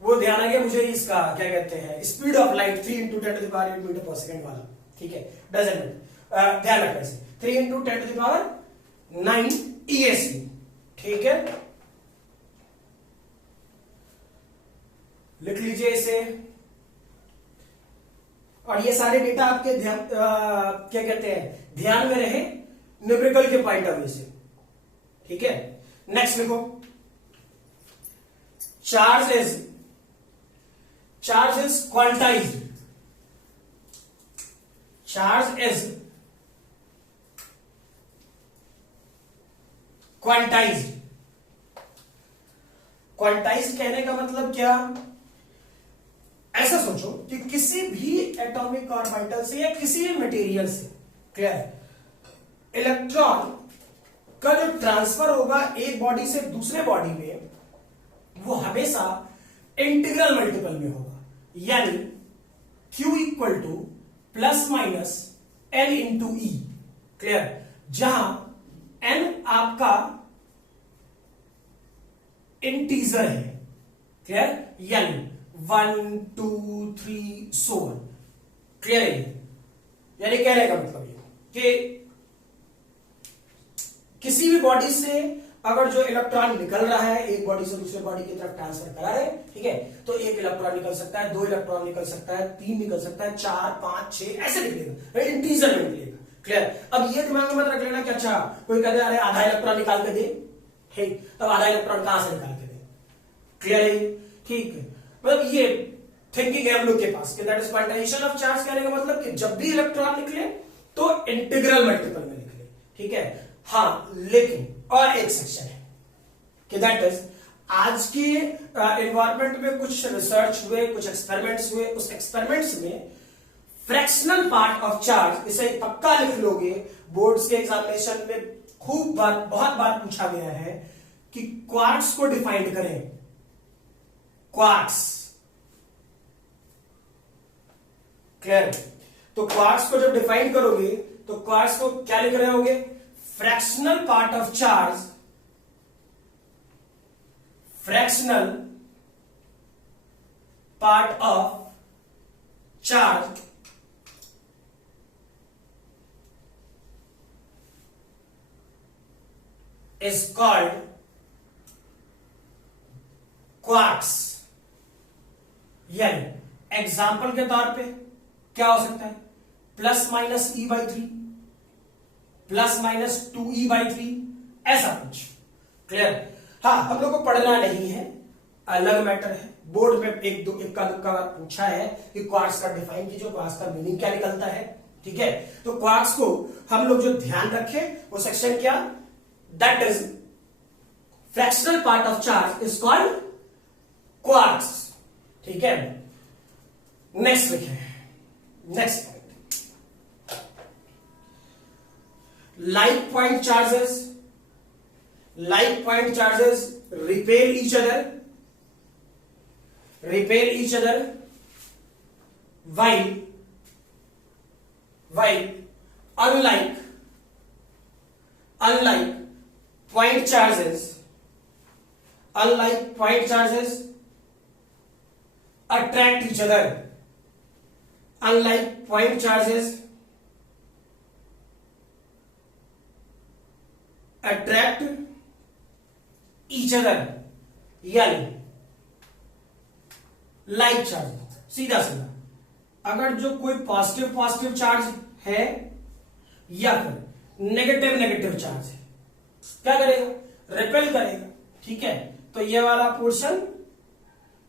वो ध्यान आ गया मुझे, इसका क्या कहते हैं, speed of light 3 into 10 to the power 8 metre पर सेकेंड वाला, ठीक है, डजंट मैटर, ध्यान रखना इसे। 3 into 10 to the power 9 ESU, ठीक है, लिख लीजिए इसे। और ये सारे डेटा आपके ध्यान क्या कहते हैं, ध्यान में रहे न्यूमेरिकल के पॉइंट ऑफ व्यू से, ठीक है। नेक्स्ट लिखो, charge is quantized. Charge is quantized. Quantized कहने का मतलब क्या, ऐसा सोचो कि किसी भी एटॉमिक ऑर्बिटल से या किसी भी मटेरियल से, क्लियर, इलेक्ट्रॉन का जो ट्रांसफर होगा एक बॉडी से दूसरे बॉडी में, वो हमेशा इंटीग्रल मल्टीपल में होगा, यानी Q equal to plus minus N into e. Clear? जहां N आपका इंटीजर है, क्लियर, यानी 1 2 3 सो ऑन। क्लियर है? यानी कहने का मतलब ये कि किसी भी बॉडी से अगर जो इलेक्ट्रॉन निकल रहा है एक बॉडी से दूसरे बॉडी की तरफ ट्रांसफर करा रहे, ठीक है, तो 1 इलेक्ट्रॉन निकल सकता है, 2 इलेक्ट्रॉन निकल सकता है, 3 निकल सकता है, 4 5 6 ऐसे निकलेगा, इंटीजर में निकलेगा। क्लियर? अब ये दिमाग में मत रख लेना कि अच्छा कोई कहते अरे आधा इलेक्ट्रॉन निकाल के दे, ठीक, तब आधा इलेक्ट्रॉन कहां से निकाल के दे। क्लियर है? ठीक है, मतलब ये थिंकिंग है हम लोग के पास कि that is quantization of charge. कहने का मतलब कि जब भी इलेक्ट्रॉन निकले तो इंटीग्रल मल्टीपल में निकले, ठीक है। हाँ, लेकिन और एक सेक्शन है कि दैट इज आज के एनवायरमेंट में कुछ रिसर्च हुए, कुछ एक्सपेरिमेंट्स हुए, उस एक्सपेरिमेंट्स में फ्रैक्शनल पार्ट ऑफ चार्ज, इसे पक्का लिख लोगे, बोर्ड्स के एग्जामिनेशन में खूब बार, बहुत बार पूछा गया है कि क्वार्ट्स को डिफाइन करें। Quartz clear? तो क्वार्क्स को जब डिफाइन करोगे तो क्वार्क्स को क्या लिख रहे होगे? Fractional part of charge, fractional part of charge is called quarks। यानी एग्जाम्पल के तौर पे क्या हो सकता है? Plus minus E by three, plus minus 2e/3, ऐसा कुछ। क्लियर? हाँ, हम लोग को पढ़ना नहीं है, अलग मैटर है। बोर्ड में एक का दुक्का पूछा है कि क्वार्क्स का डिफाइन कीजिए, क्वार्क्स का मीनिंग क्या निकलता है। ठीक है, तो क्वार्क्स को हम लोग जो ध्यान रखें वो सेक्शन क्या? That is fractional part of charge is called quarks। ठीक है, नेक्स्ट लिखे, next point, like point charges, like point charges repel each other while unlike point charges attract each other, unlike point charges attract each other, यानी like charge, सीधा सीधा अगर जो कोई positive charge है या फिर नेगेटिव चार्ज है, क्या करेगा? रिपेल करेगा। ठीक है, तो ये वाला पोर्शन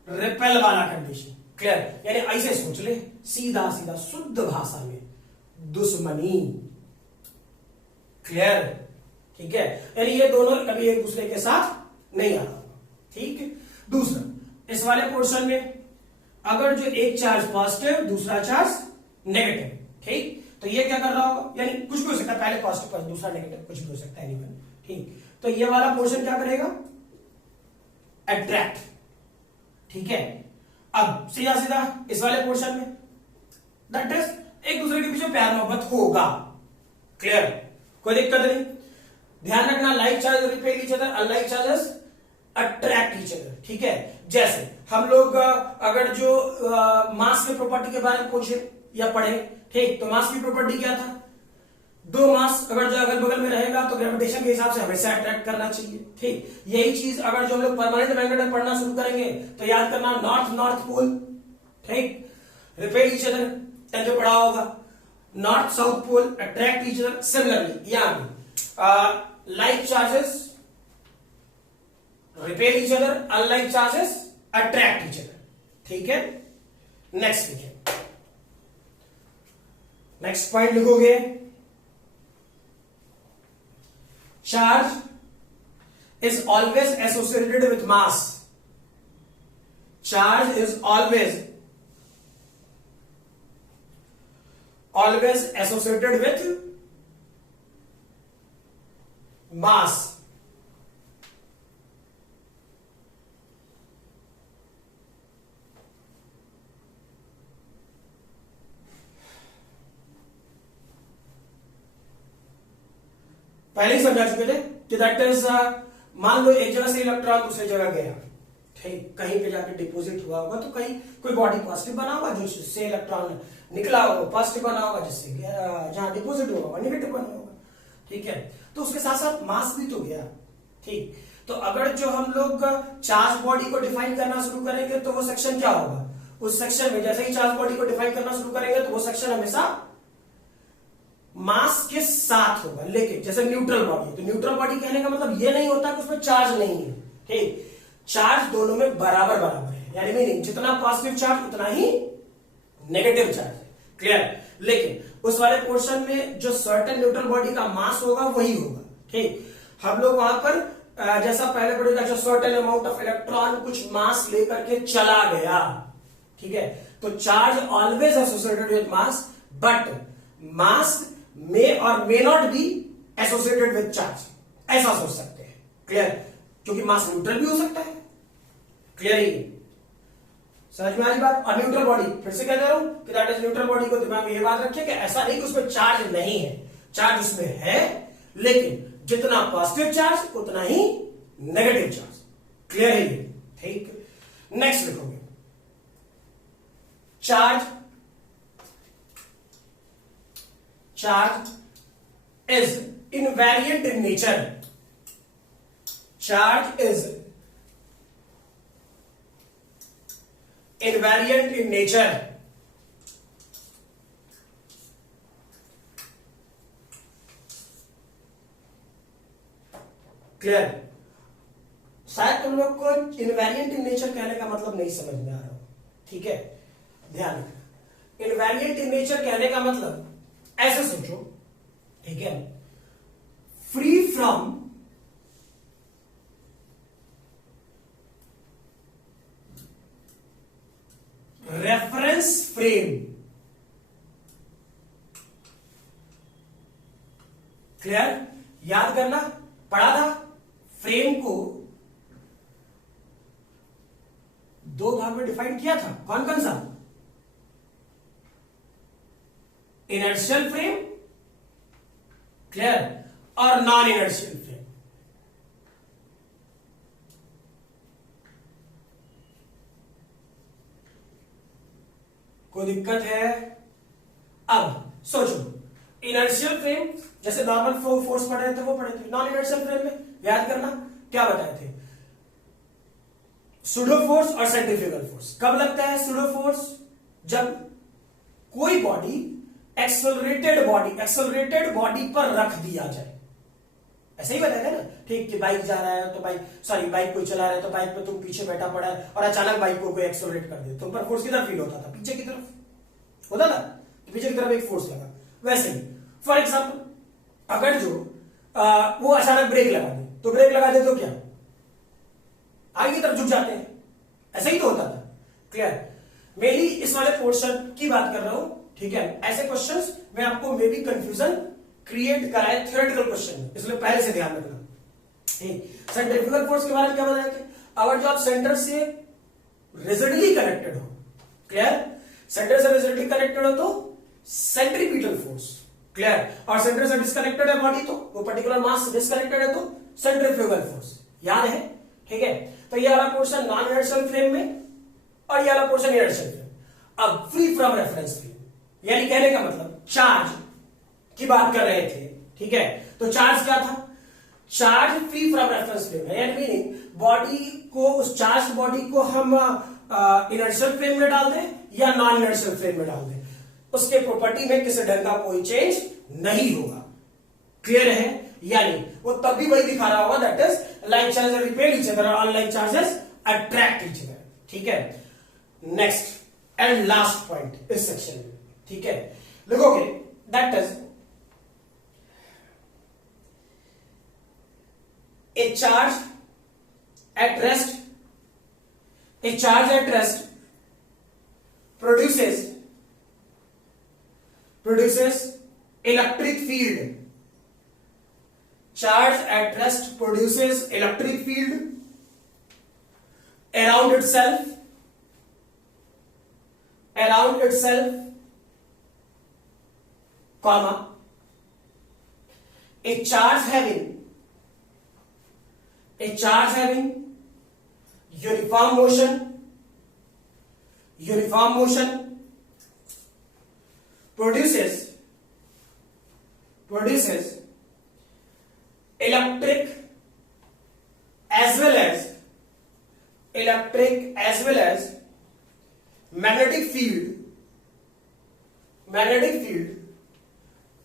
रिपेल वाला कंडीशन। क्लियर? यानी ऐसे सोच ले, सीधा सीधा शुद्ध भाषा में दुश्मनी। क्लियर? ठीक है, यानी ये दोनों कभी एक दूसरे के साथ नहीं आ रहा। ठीक है, दूसरा, इस वाले पोर्शन में अगर जो एक चार्ज पॉजिटिव दूसरा चार्ज नेगेटिव, ठीक, तो ये क्या कर रहा होगा? यानी कुछ भी हो सकता है, पहले पॉजिटिव दूसरा नेगेटिव, कुछ भी हो सकता है एनीवन। ठीक, तो ये वाला पोर्शन क्या करेगा? अट्रैक्ट। ठीक है, अब सीधा सीधा इस वाले पोर्शन में दैट इज एक दूसरे के पीछे प्यार मोहब्बत होगा। क्लियर? कोई दिक्कत नहीं। ध्यान रखना, like charge repel each other, unlike charges attract each other. ठीक है, जैसे हम लोग अगर जो मास के प्रॉपर्टी के बारे में पूछे या पढ़े, ठीक, तो मास की प्रॉपर्टी क्या था? दो मास अगर जो अगल बगल में रहेगा तो ग्रेविटेशन के हिसाब से हमेशा अट्रैक्ट करना चाहिए। ठीक, यही चीज अगर जो हम लोग परमानेंट मैग्नेट में पढ़ना शुरू करेंगे तो याद करना, नॉर्थ पोल, ठीक, रिपेल ईच अदर, जो पढ़ा होगा, north south pole attract each other. Similarly यहां भी like charges repel each other, unlike charges attract each other. ठीक है, नेक्स्ट लिखिए, नेक्स्ट पॉइंट लिखोगे, charge is always associated with mass, charge is always associated with mass। पहले ही समझा चुके थे कि दैट इज, मान लो एक जगह से इलेक्ट्रॉन दूसरी जगह गया, ठीक, कहीं पे जाके डिपॉजिट हुआ होगा, तो कहीं कोई बॉडी पॉजिटिव बना होगा, जिससे इलेक्ट्रॉन निकला होगा पॉजिटिव बना होगा, जिससे जहां डिपॉजिट हुआ होगा नेगेटिव बना होगा। ठीक है, तो उसके साथ साथ मास भी तो गया। ठीक, तो अगर जो हम लोग चार्ज बॉडी को डिफाइन करना शुरू करेंगे तो वो सेक्शन क्या होगा? उस सेक्शन में जैसे ही चार्ज बॉडी को डिफाइन करना शुरू करेंगे तो वो सेक्शन हमेशा मास के साथ होगा। लेकिन जैसे न्यूट्रल बॉडी, तो न्यूट्रल बॉडी कहने का मतलब ये नहीं होता कि उसमें चार्ज नहीं है। ठीक, चार्ज दोनों में बराबर है, यानी मीनिंग जितना पॉजिटिव चार्ज उतना ही नेगेटिव चार्ज है। क्लियर? लेकिन उस वाले पोर्शन में जो सर्टेन न्यूट्रल बॉडी का मास होगा वही होगा। ठीक, हम लोग वहां पर जैसा पहले पढ़े था, सर्टेन अमाउंट ऑफ इलेक्ट्रॉन कुछ मास लेकर के चला गया। ठीक है, तो charge always associated with mass, but mass may और may not be associated with charge, ऐसा सोच सकते हैं। क्लियर? क्योंकि मास न्यूट्रल भी हो सकता है। क्लियर? ही समझ में आ रही बात। और न्यूट्रल बॉडी फिर से कह दे रहा हूं कि दैट इज न्यूट्रल बॉडी को दिमाग में ये बात रखिए कि ऐसा नहीं कि उसमें चार्ज नहीं है, चार्ज उसमें है, लेकिन जितना पॉजिटिव चार्ज उतना ही नेगेटिव चार्ज। क्लियर है ये? ठीक। नेक्स्ट लिखोगे charge is invariant in nature. Charge is invariant in nature. Clear? शायद तुम लोग को इनवेरिएंट इन नेचर कहने का मतलब नहीं समझ में आ रहा हो, ठीक है? ध्यान रखना, इनवेरिएंट इन नेचर कहने का मतलब ऐसे सोचो, ठीक है, free from reference frame. Clear? याद करना, पढ़ा था फ्रेम को दो भाग में डिफाइन किया था, कौन कौन सा? इनर्शियल फ्रेम, क्लियर, और नॉन इनर्शियल फ्रेम। कोई दिक्कत है? अब सोचो, इनर्शियल फ्रेम जैसे नॉर्मल फोर्स पढ़े थे वो पढ़े थे, नॉन इनर्शियल फ्रेम में याद करना क्या बताए थे? सूडो फोर्स और सेंट्रीफ्यूगल फोर्स। कब लगता है सूडो फोर्स? जब कोई बॉडी एक्सेलरेटेड बॉडी पर रख दिया जाए। ऐसे ही बताया था ना, ठीक, कि बाइक जा रहा है तो बाइक कोई चला रहा है तो बाइक पे तुम पीछे बैठा पड़ा है और अचानक बाइक को कोई एक्सेलरेट कर दे, तुम पर फोर्स किधर फील होता था? पीछे की तरफ होता था, तो पीछे की तरफ एक फोर्स लगा। वैसे ही फॉर एग्जाम्पल अगर जो वो अचानक ब्रेक लगा दे, तो ब्रेक लगा दे तो क्या आगे की तरफ झुक जाते हैं, ऐसा ही तो होता था। क्लियर? मेरी इस वाले पोर्शन की बात कर रहा हूं, ठीक है? ऐसे क्वेश्चंस में आपको मे बी कंफ्यूजन क्रिएट कराए थ्योरेटिकल क्वेश्चन में, इसलिए पहले से ध्यान रखना। सेंट्रीफ्यूगल फोर्स के बारे में क्या बताया थे? अगर जो आप सेंटर से रिजिडली कनेक्टेड हो, क्लियर, सेंटर से रिजिडली कनेक्टेड हो तो सेंट्रीपिटल फोर्स, क्लियर, और सेंटर से डिस्कनेक्टेड है बॉडी तो वो पर्टिकुलर मास से डिस्कनेक्टेड है तो सेंट्रीफ्यूगल फोर्स। याद है? ठीक है? तो ये वाला पोर्शन नॉन इनर्शियल फ्रेम में और ये वाला पोर्शन इनर्शियल फ्रेम। अब फ्री फ्रॉम रेफरेंस फ्रेम, यानी कहने का मतलब चार्ज की बात कर रहे थे, ठीक है? तो चार्ज क्या था? Charge free from reference frame है, यानी मीनिंग बॉडी को, उस चार्ज बॉडी को हम इनर्शियल फ्रेम में डाल दें या नॉन इनर्शियल फ्रेम में डाल दें, उसके प्रॉपर्टी में किसी ढंग का कोई चेंज नहीं होगा। क्लियर है? यानी वो तब भी वही दिखा रहा होगा, that is like charges repel each other, unlike charges attract each other. ठीक है? नेक्स्ट एंड लास्ट पॉइंट इस सेक्शन में, ठीक है, लिखोगे that is a charge at rest produces electric field. Charge at rest produces electric field around itself, comma, a charge having uniform motion produces electric as well as magnetic field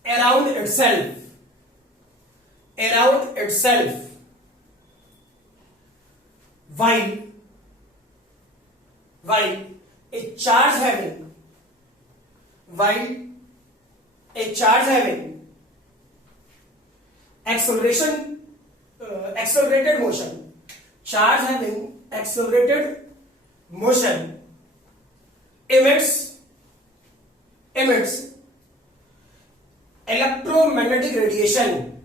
around itself while a charge having accelerated motion, charge having accelerated motion emits electromagnetic radiation,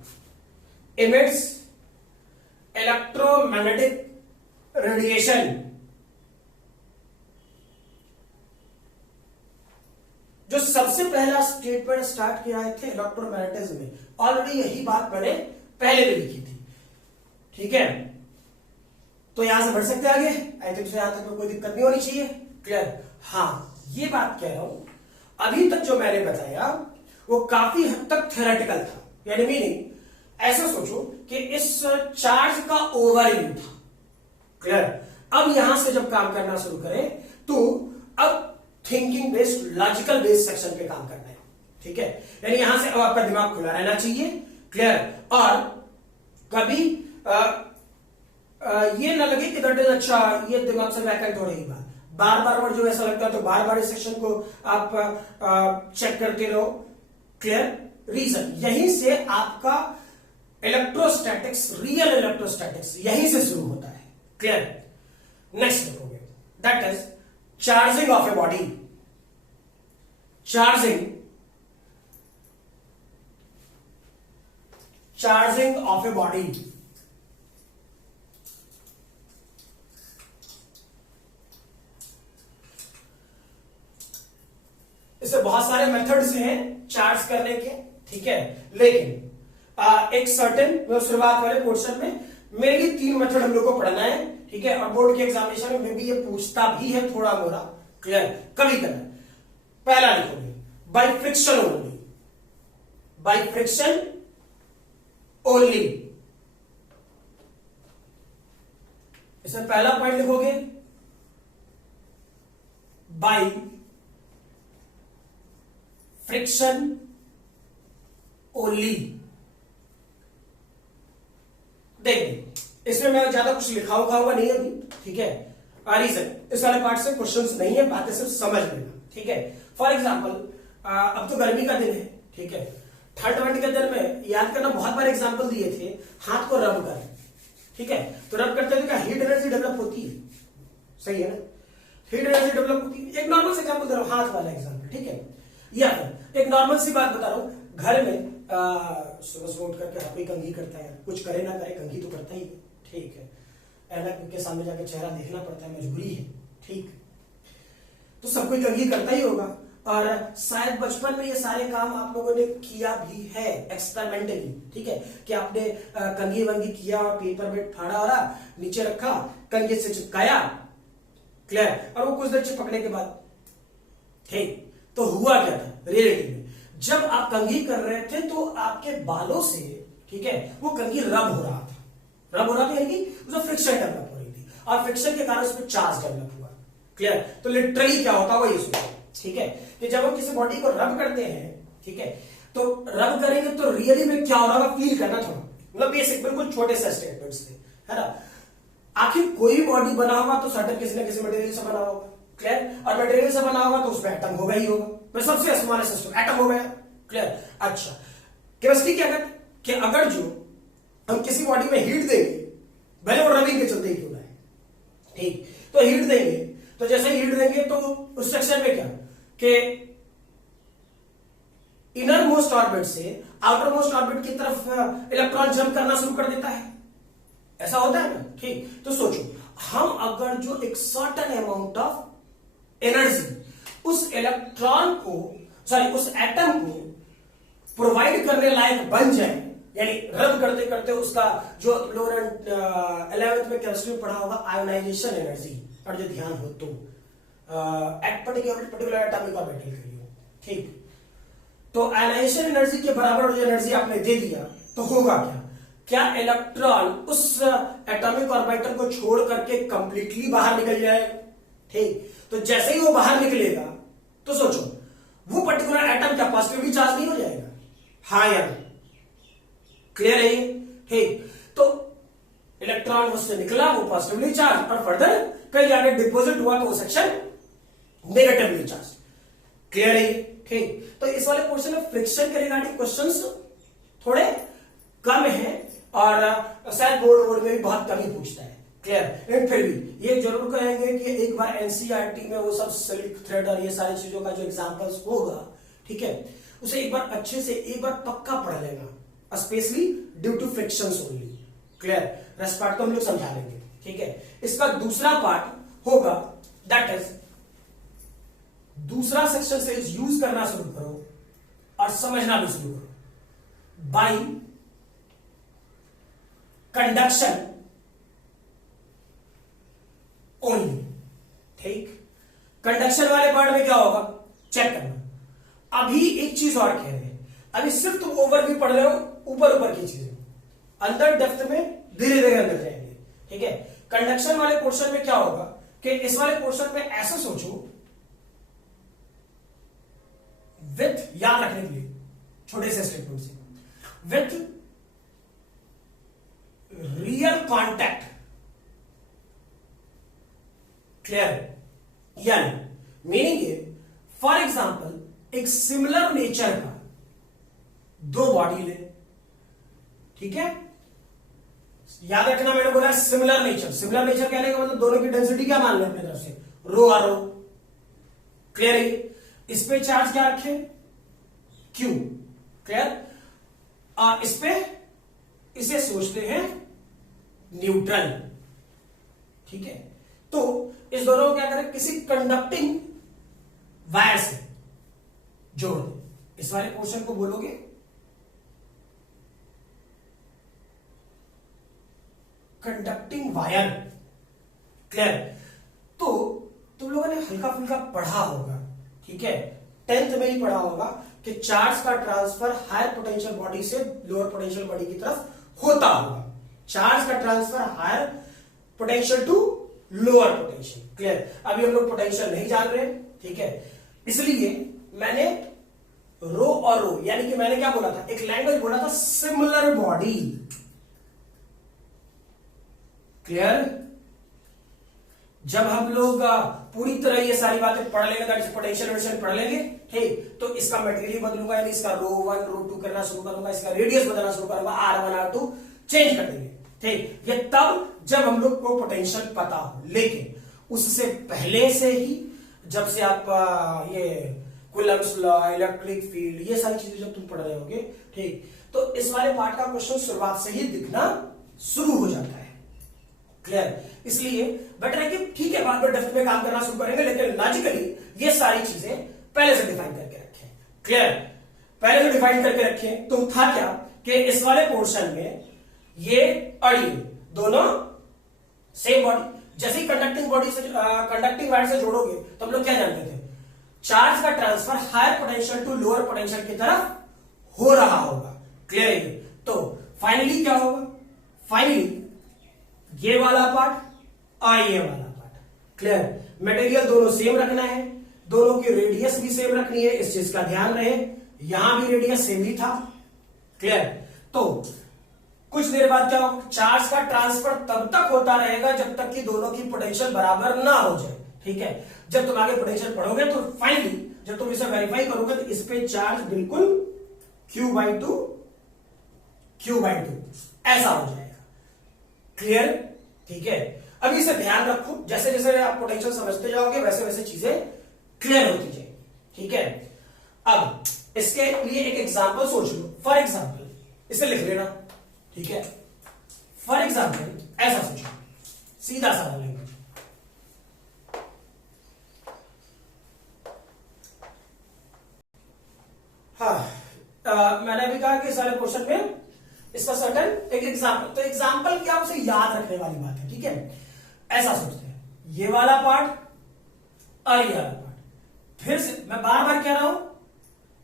जो सबसे पहला statement start किया थे electromagnetism में, already यही बात मैंने पहले भी लिखी थी, ठीक है। तो यहां से बढ़ सकते आगे, आई थिंक यहां तक कोई दिक्कत नहीं होनी चाहिए, क्लियर। हाँ, ये बात कह रहा हूं, अभी तक जो मैंने बताया वो काफी हद तक थ्योरेटिकल था, यानी मीनिंग ऐसा सोचो कि इस चार्ज का ओवरव्यू था, क्लियर। अब यहां से जब काम करना शुरू करें तो अब thinking based, logical based section पे काम करना है, ठीक है। यानी यहां से अब आपका दिमाग खुला रहना चाहिए, क्लियर। और कभी ये ना लगे कि दैट इज अच्छा, ये दिमाग से वैकेंट हो रही बात, बार बार जो ऐसा लगता है तो बार बार इस सेक्शन को आप चेक करते रहो, क्लियर। रीजन यहीं से आपका इलेक्ट्रोस्टैटिक्स, रियल इलेक्ट्रोस्टैटिक्स यहीं से शुरू होता है, क्लियर। नेक्स्ट देखोगे, that is charging of a body. Charging of a body, इससे बहुत सारे मेथड्स हैं चार्ज करने के, ठीक है। लेकिन एक सर्टेन शुरुआत वाले पोर्शन में मेनली 3 मेथड हम लोग को पढ़ना है, ठीक है। और बोर्ड के एग्जामिनेशन में भी ये पूछता भी है थोड़ा मोड़ा, क्लियर, कभी कभी। पहला लिखोगे by friction only, by friction only, इसमें पहला पॉइंट लिखोगे बाय फ्रिक्शन ओनली। देखिए, इसमें मैं ज्यादा कुछ लिखा हुआ नहीं है अभी, ठीक है। रीजन, इस वाले पार्ट से क्वेश्चंस नहीं है, बातें सिर्फ समझ लेना, ठीक है। फॉर एग्जांपल, अब तो गर्मी का दिन है, ठीक है। ठंड वंड के दिन में याद करना, बहुत बार एग्जांपल दिए थे, हाथ को रब कर, ठीक है। तो रब करते हैं, हीट एनर्जी डेवलप होती है, सही है ना, हीट एनर्जी डेवलप होती है। एक नॉर्मल से एग्जांपल दे रहा हूं, हाथ वाला एग्जांपल, ठीक है। या फिर एक नॉर्मल सी बात बता रहा हूं, घर में सुबह उठ करके हर कोई कंघी करता है, कुछ करे ना करे कंघी तो करता ही है, ठीक है। ऐनक के सामने जाके चेहरा देखना पड़ता है, मजबूरी है, ठीक। तो सब कोई कंघी करता ही होगा, और शायद बचपन में ये सारे काम आप लोगों ने किया भी है एक्सपेरिमेंटली, ठीक है। कि आपने कंघी वंगी किया और पेपर में फाड़ा वाला नीचे रखा, कंघी से चिपकाया, क्लियर। और वो कुछ देर चिपकने के बाद, ठीक। तो हुआ क्या था रियलिटी में, जब आप कंघी कर रहे थे तो आपके बालों से, ठीक है, वो कंघी रब हो रहा था, रब हो रहा था, यानी उसमें फ्रिक्शन डेवलप हो रही थी, और फ्रिक्शन के कारण उसमें चार्ज डेवलप हुआ, क्लियर। तो लिटरली क्या होता है वो ये सोचो, ठीक है, कि जब हम किसी बॉडी को रब करते हैं, ठीक है, तो रब करेंगे तो रियली में क्या हो रहा होगा फील करना थोड़ा, मतलब बेसिक बिल्कुल छोटे से स्टेटमेंट्स थे, है ना। आखिर कोई बॉडी बना होगा तो सर्टेन किसी न किसी मटेरियल से बना होगा, क्लियर। और मटेरियल से बना होगा तो उसमें एटम होगा ही होगा, तो सबसे स्मॉलेस्ट सिस्टम एटम हो गया, क्लियर। अच्छा, केमिस्ट्री क्या कहते हैं कि अगर जो हम किसी बॉडी में हीट देंगे, भले वो रबिंग के चलते ही क्यों ना है, ठीक, तो हीट देंगे, तो जैसे हीट देंगे तो उस सेक्शन में क्या कि इनर मोस्ट ऑर्बिट से आउटर मोस्ट ऑर्बिट की तरफ इलेक्ट्रॉन जंप करना शुरू कर देता है, ऐसा होता है ना, ठीक। तो सोचो, हम अगर जो एक सर्टेन अमाउंट ऑफ एनर्जी उस इलेक्ट्रॉन को, सॉरी उस एटम को प्रोवाइड करने लायक बन जाए, यानी रब करते करते उसका जो लोअर 11th में केमिस्ट्री में पढ़ा होगा आयोनाइजेशन एनर्जी, और जो ध्यान हो तो पर्टिकुलर एटॉमिक ऑर्बिटल के लिए, ठीक। तो आयोनाइजेशन एनर्जी के बराबर जो एनर्जी आपने दे दिया तो होगा क्या इलेक्ट्रॉन उस एटॉमिक ऑर्बिटल को छोड़ करके कंप्लीटली बाहर निकल जाएगा, ठीक। तो जैसे ही वो बाहर निकलेगा तो सोचो वो पर्टिकुलर एटम क्या पॉजिटिवली चार्ज नहीं हो जाएगा, हाँ या क्लियर है ये, ठीक। तो इलेक्ट्रॉन उससे निकला, वो पॉजिटिवली चार्ज, और फर्दर कहीं जाके डिपोजिट हुआ तो वो सेक्शन नेगेटिवली चार्ज, क्लियर है ये, ठीक। तो इस वाले पोर्शन में फ्रिक्शन के रिगार्डिंग क्वेश्चंस थोड़े कम है, और शायद बोर्ड में भी बहुत कम ही पूछता है, क्लियर। लेकिन फिर भी ये जरूर कहेंगे कि एक बार एनसीईआरटी में वो सब सिल्क थ्रेड और ये सारी चीजों का जो एग्जांपल्स होगा, ठीक है, उसे एक बार अच्छे से एक बार पक्का पढ़ लेना, specially due to frictions only, clear. Rest part तो हम लोग समझा लेंगे, ठीक है। इसका दूसरा पार्ट होगा दैट इज दूसरा सेक्शन से यूज करना शुरू करो और समझना भी शुरू करो। बाई कंडक्शन ओनली, ठीक। कंडक्शन वाले पार्ट में क्या होगा चेक करना। अभी एक चीज और कह रहे हैं, अभी सिर्फ तुम ओवरव्यू पढ़ रहे हो, ऊपर ऊपर की चीजें, अंदर डेप्थ में धीरे धीरे अंदर जाएंगे, ठीक है। कंडक्शन वाले पोर्शन में क्या होगा कि इस वाले पोर्शन में ऐसा सोचो, विथ याद रखने के लिए छोटे से स्टेटमेंट से, विथ रियल कॉन्टैक्ट, क्लियर। यानी मीनिंग ये, फॉर एग्जाम्पल एक सिमिलर नेचर का दो बॉडी ले, ठीक है। याद रखना मैंने बोला सिमिलर नेचर, सिमिलर नेचर कहने का मतलब दोनों की डेंसिटी क्या मान लें अपनी तरफ से, रो आर रो, क्लियर है। इस पे चार्ज क्या रखे, क्यू, क्लियर। इस पे इसे सोचते हैं न्यूट्रल, ठीक है। तो इस दोनों को क्या करें, किसी कंडक्टिंग वायर से जोड़ दो। इस वाले पोर्शन को बोलोगे कंडक्टिंग वायर, क्लियर। तो तुम लोगों ने हल्का फुल्का पढ़ा होगा, ठीक है, 10th में ही पढ़ा होगा कि चार्ज का ट्रांसफर हायर पोटेंशियल बॉडी से लोअर पोटेंशियल बॉडी की तरफ होता होगा। चार्ज का transfer higher potential to lower potential, clear. अभी हम लोग पोटेंशियल नहीं जान रहे, ठीक है, इसलिए मैंने रो और रो, यानी कि मैंने क्या बोला था, एक लैंग्वेज बोला था सिमिलर बॉडी, क्लियर। जब हम लोग पूरी तरह ये सारी बातें पढ़ लेंगे, पोटेंशियल पढ़ लेंगे, ठीक, तो इसका मटेरियल बदलूंगा, यानी इसका रो 1 रो 2 करना शुरू करूंगा, इसका रेडियस बदलना शुरू करूंगा, R1 R2 चेंज कर देंगे, ठीक। ये तब जब हम लोग को पोटेंशियल पता हो, लेकिन उससे पहले से ही, जब से आप ये कूलम्ब्स लॉ, इलेक्ट्रिक फील्ड, ये सारी चीजें जब तुम पढ़ रहे होगे, ठीक, तो इस वाले पार्ट का क्वेश्चन शुरुआत से ही दिखना शुरू हो जाता है, क्लियर। इसलिए बेटर है कि ठीक है बाद में डेप्थ में काम करना शुरू करेंगे, लेकिन लॉजिकली ये सारी चीजें पहले से डिफाइन करके रखें, क्लियर। पहले से डिफाइन करके रखें तो था क्या कि इस वाले पोर्शन में ये और ये दोनों सेम बॉडी, जैसे ही कंडक्टिंग बॉडी से कंडक्टिंग वायर से जोड़ोगे तो हम लोग क्या जानते थे, चार्ज का transfer higher potential to lower potential की तरफ हो रहा होगा, क्लियर है। तो फाइनली क्या होगा, फाइनली ये वाला पार्ट और ये वाला पार्ट, क्लियर। मटेरियल दोनों सेम रखना है, दोनों की रेडियस भी सेम रखनी है, इस चीज का ध्यान रहे। यहां भी रेडियस सेम ही था, क्लियर। तो कुछ देर बाद क्या होगा, चार्ज का ट्रांसफर तब तक होता रहेगा जब तक कि दोनों की पोटेंशियल बराबर ना हो जाए, ठीक है। जब तुम आगे पोटेंशियल पढ़ोगे तो फाइनली जब तुम इसे वेरीफाई करोगे तो इस पे चार्ज बिल्कुल Q/2 ऐसा हो जाएगा, क्लियर, ठीक है। अभी इसे ध्यान रखो, जैसे जैसे आप पोटेंशियल समझते जाओगे वैसे वैसे चीजें क्लियर होती जाएगी, ठीक है। अब इसके लिए एक एग्जांपल सोच लो, फॉर एग्जांपल इसे लिख लेना, ठीक है। फॉर एग्जांपल ऐसा सोचो, सीधा सा लैंग्वेज, मैंने अभी कहा कि सारे क्वेश्चन में इसका सर्टेन एक एग्जांपल, तो एग्जांपल क्या उसे याद रखने वाली बात है, ठीक है। ऐसा सोचते हैं, ये वाला पार्ट और ये वाला पार्ट, फिर से मैं बार बार कह रहा हूं,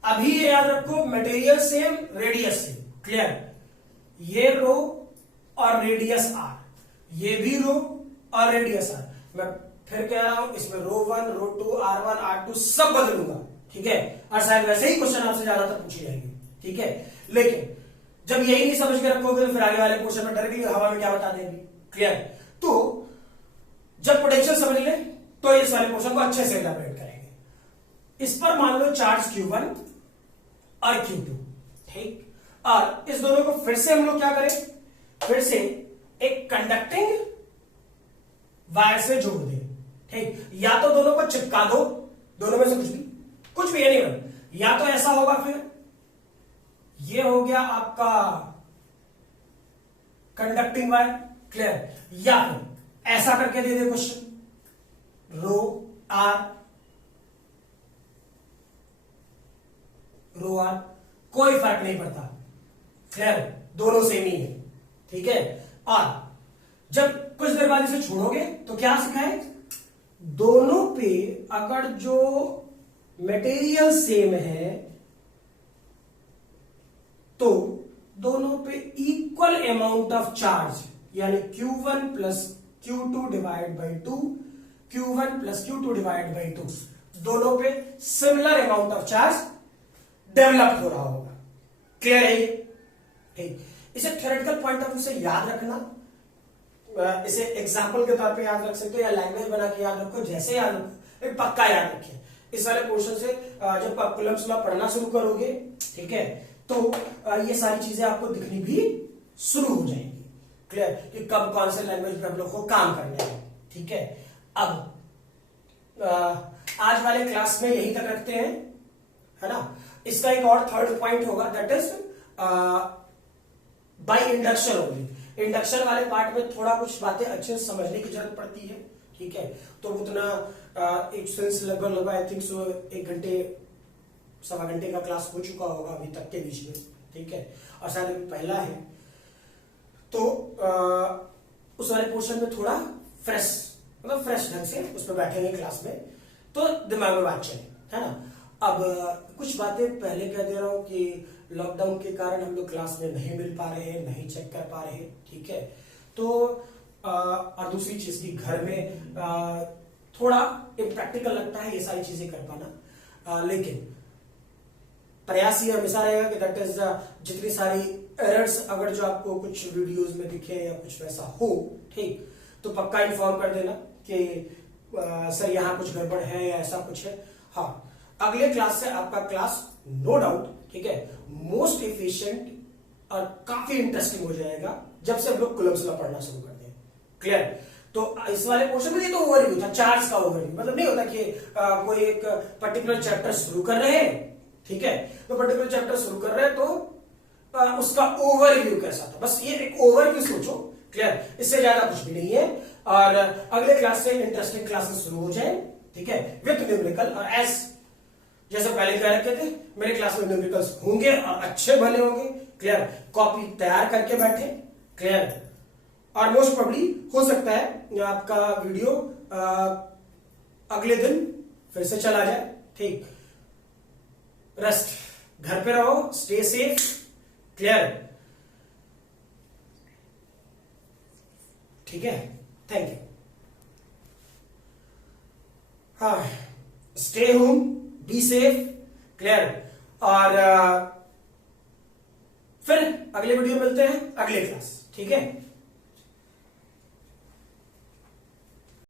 अभी ये याद रखो, material same, radius same, clear. ये रो और रेडियस R, ये भी रो और रेडियस R। मैं फिर कह रहा हूं, इसमें रो 1 रो 2 R1 R2 सब बदलूंगा, ठीक है। और शायद वैसे ही क्वेश्चन आपसे ज्यादातर पूछी जाएगी, ठीक है। लेकिन जब यही नहीं समझ के रखोगे तो फिर आगे वाले पोर्शन में डायरेक्टली हवा में क्या बता देंगे, क्लियर। तो जब पोटेंशियल समझ ले तो इस वाले पोर्शन को अच्छे से इलैबोरेट करेंगे। इस पर मान लो चार्ज Q1 और Q2, ठीक। और इस दोनों को फिर से हम लोग क्या करें, फिर से एक कंडक्टिंग वायर से जोड़ दें, ठीक। या तो दोनों को चिपका दो, दोनों में से कुछ भी एनी वन, या तो ऐसा होगा, फिर ये हो गया आपका कंडक्टिंग वायर, क्लियर। या फिर ऐसा करके दे दे question, rho R rho R, कोई फर्क नहीं पड़ता, क्लियर, दोनों सेम ही है, ठीक है। और जब कुछ देर बाद इसे छोड़ोगे तो क्या सिखाए, दोनों पे अगर जो मटेरियल सेम है तो दोनों पे इक्वल अमाउंट ऑफ चार्ज, यानी Q1 plus Q2 divide by 2, Q1 plus Q2 divide by 2, दोनों पे similar amount of charge develop हो रहा होगा, क्लियर है? ठीक, इसे थ्योरेटिकल पॉइंट ऑफ व्यू से याद रखना, इसे एग्जाम्पल के तौर पे याद रख सकते हो या लैंग्वेज बना के याद रखो, जैसे याद रखो, पक्का याद रखिए। इस वाले पोर्शन से जब आप कूलम्ब्स लॉ पढ़ना शुरू करोगे, ठीक है, तो ये सारी चीजें आपको दिखनी भी शुरू हो जाएंगी, क्लियर, कि कब कौन से लैंग्वेज पे हम लोग को काम करने हैं, ठीक है। अब आज वाले क्लास में यही तक रखते हैं, है ना। इसका एक और थर्ड पॉइंट होगा, that is by induction only. Induction वाले पार्ट में थोड़ा कुछ बातें अच्छे से समझने की जरूरत पड़ती है, ठीक है। तो उतना एक सेंस लगभग आई थिंक सो 1 घंटे सवा घंटे का क्लास हो चुका होगा अभी तक के बीच में, ठीक है, और शायद पहला है, तो उस वाले पोर्शन में थोड़ा फ्रेश, मतलब फ्रेश ढंग से उस पर बैठेंगे क्लास में, तो दिमाग में बात चले, है ना। अब कुछ बातें पहले कह दे रहा हूं कि लॉकडाउन के कारण हम लोग क्लास में नहीं मिल पा रहे हैं, नहीं चेक कर पा रहे हैं, ठीक है। तो और दूसरी चीज की घर में थोड़ा इम्प्रैक्टिकल लगता है ये सारी चीजें कर पाना, लेकिन प्रयास ये हमेशा रहेगा कि दैट इज जितनी सारी एरर्स अगर जो आपको कुछ वीडियोस में दिखे या कुछ वैसा हो, ठीक, तो पक्का इन्फॉर्म कर देना कि सर यहाँ कुछ गड़बड़ है या ऐसा कुछ है। हाँ, अगले क्लास से आपका क्लास नो डाउट, ठीक है, मोस्ट एफिशिएंट और काफी इंटरेस्टिंग हो जाएगा जब से हम लोग कूलम्ब्स लॉ पढ़ना शुरू कर दें, क्लियर। तो इस वाले पोर्शन में ये तो ओवरव्यू था, चार्ज का ओवरव्यू, मतलब नहीं होता कि कोई एक पर्टिकुलर चैप्टर शुरू कर रहे हैं, ठीक है, तो पर्टिकुलर चैप्टर शुरू कर रहे हैं तो उसका ओवरव्यू कैसा था, बस ये एक ओवरव्यू सोचो, क्लियर, इससे ज्यादा कुछ भी नहीं है। और अगले क्लास से इंटरेस्टिंग क्लासेस शुरू हो जाए, ठीक है, विथ न्यूमेरिकल, और एज जैसे पहले कह रखे थे मेरे क्लास में न्यूमेरिकल्स होंगे और अच्छे भले होंगे, क्लियर, कॉपी तैयार करके बैठे, क्लियर, और मोस्ट प्रोबेबली हो सकता है आपका वीडियो अगले दिन फिर से चला जाए, ठीक। रेस्ट, घर पे रहो, स्टे सेफ, क्लियर, ठीक है, थैंक यू। हाँ, stay home, be safe, clear, और फिर अगले वीडियो मिलते हैं अगले क्लास, ठीक है।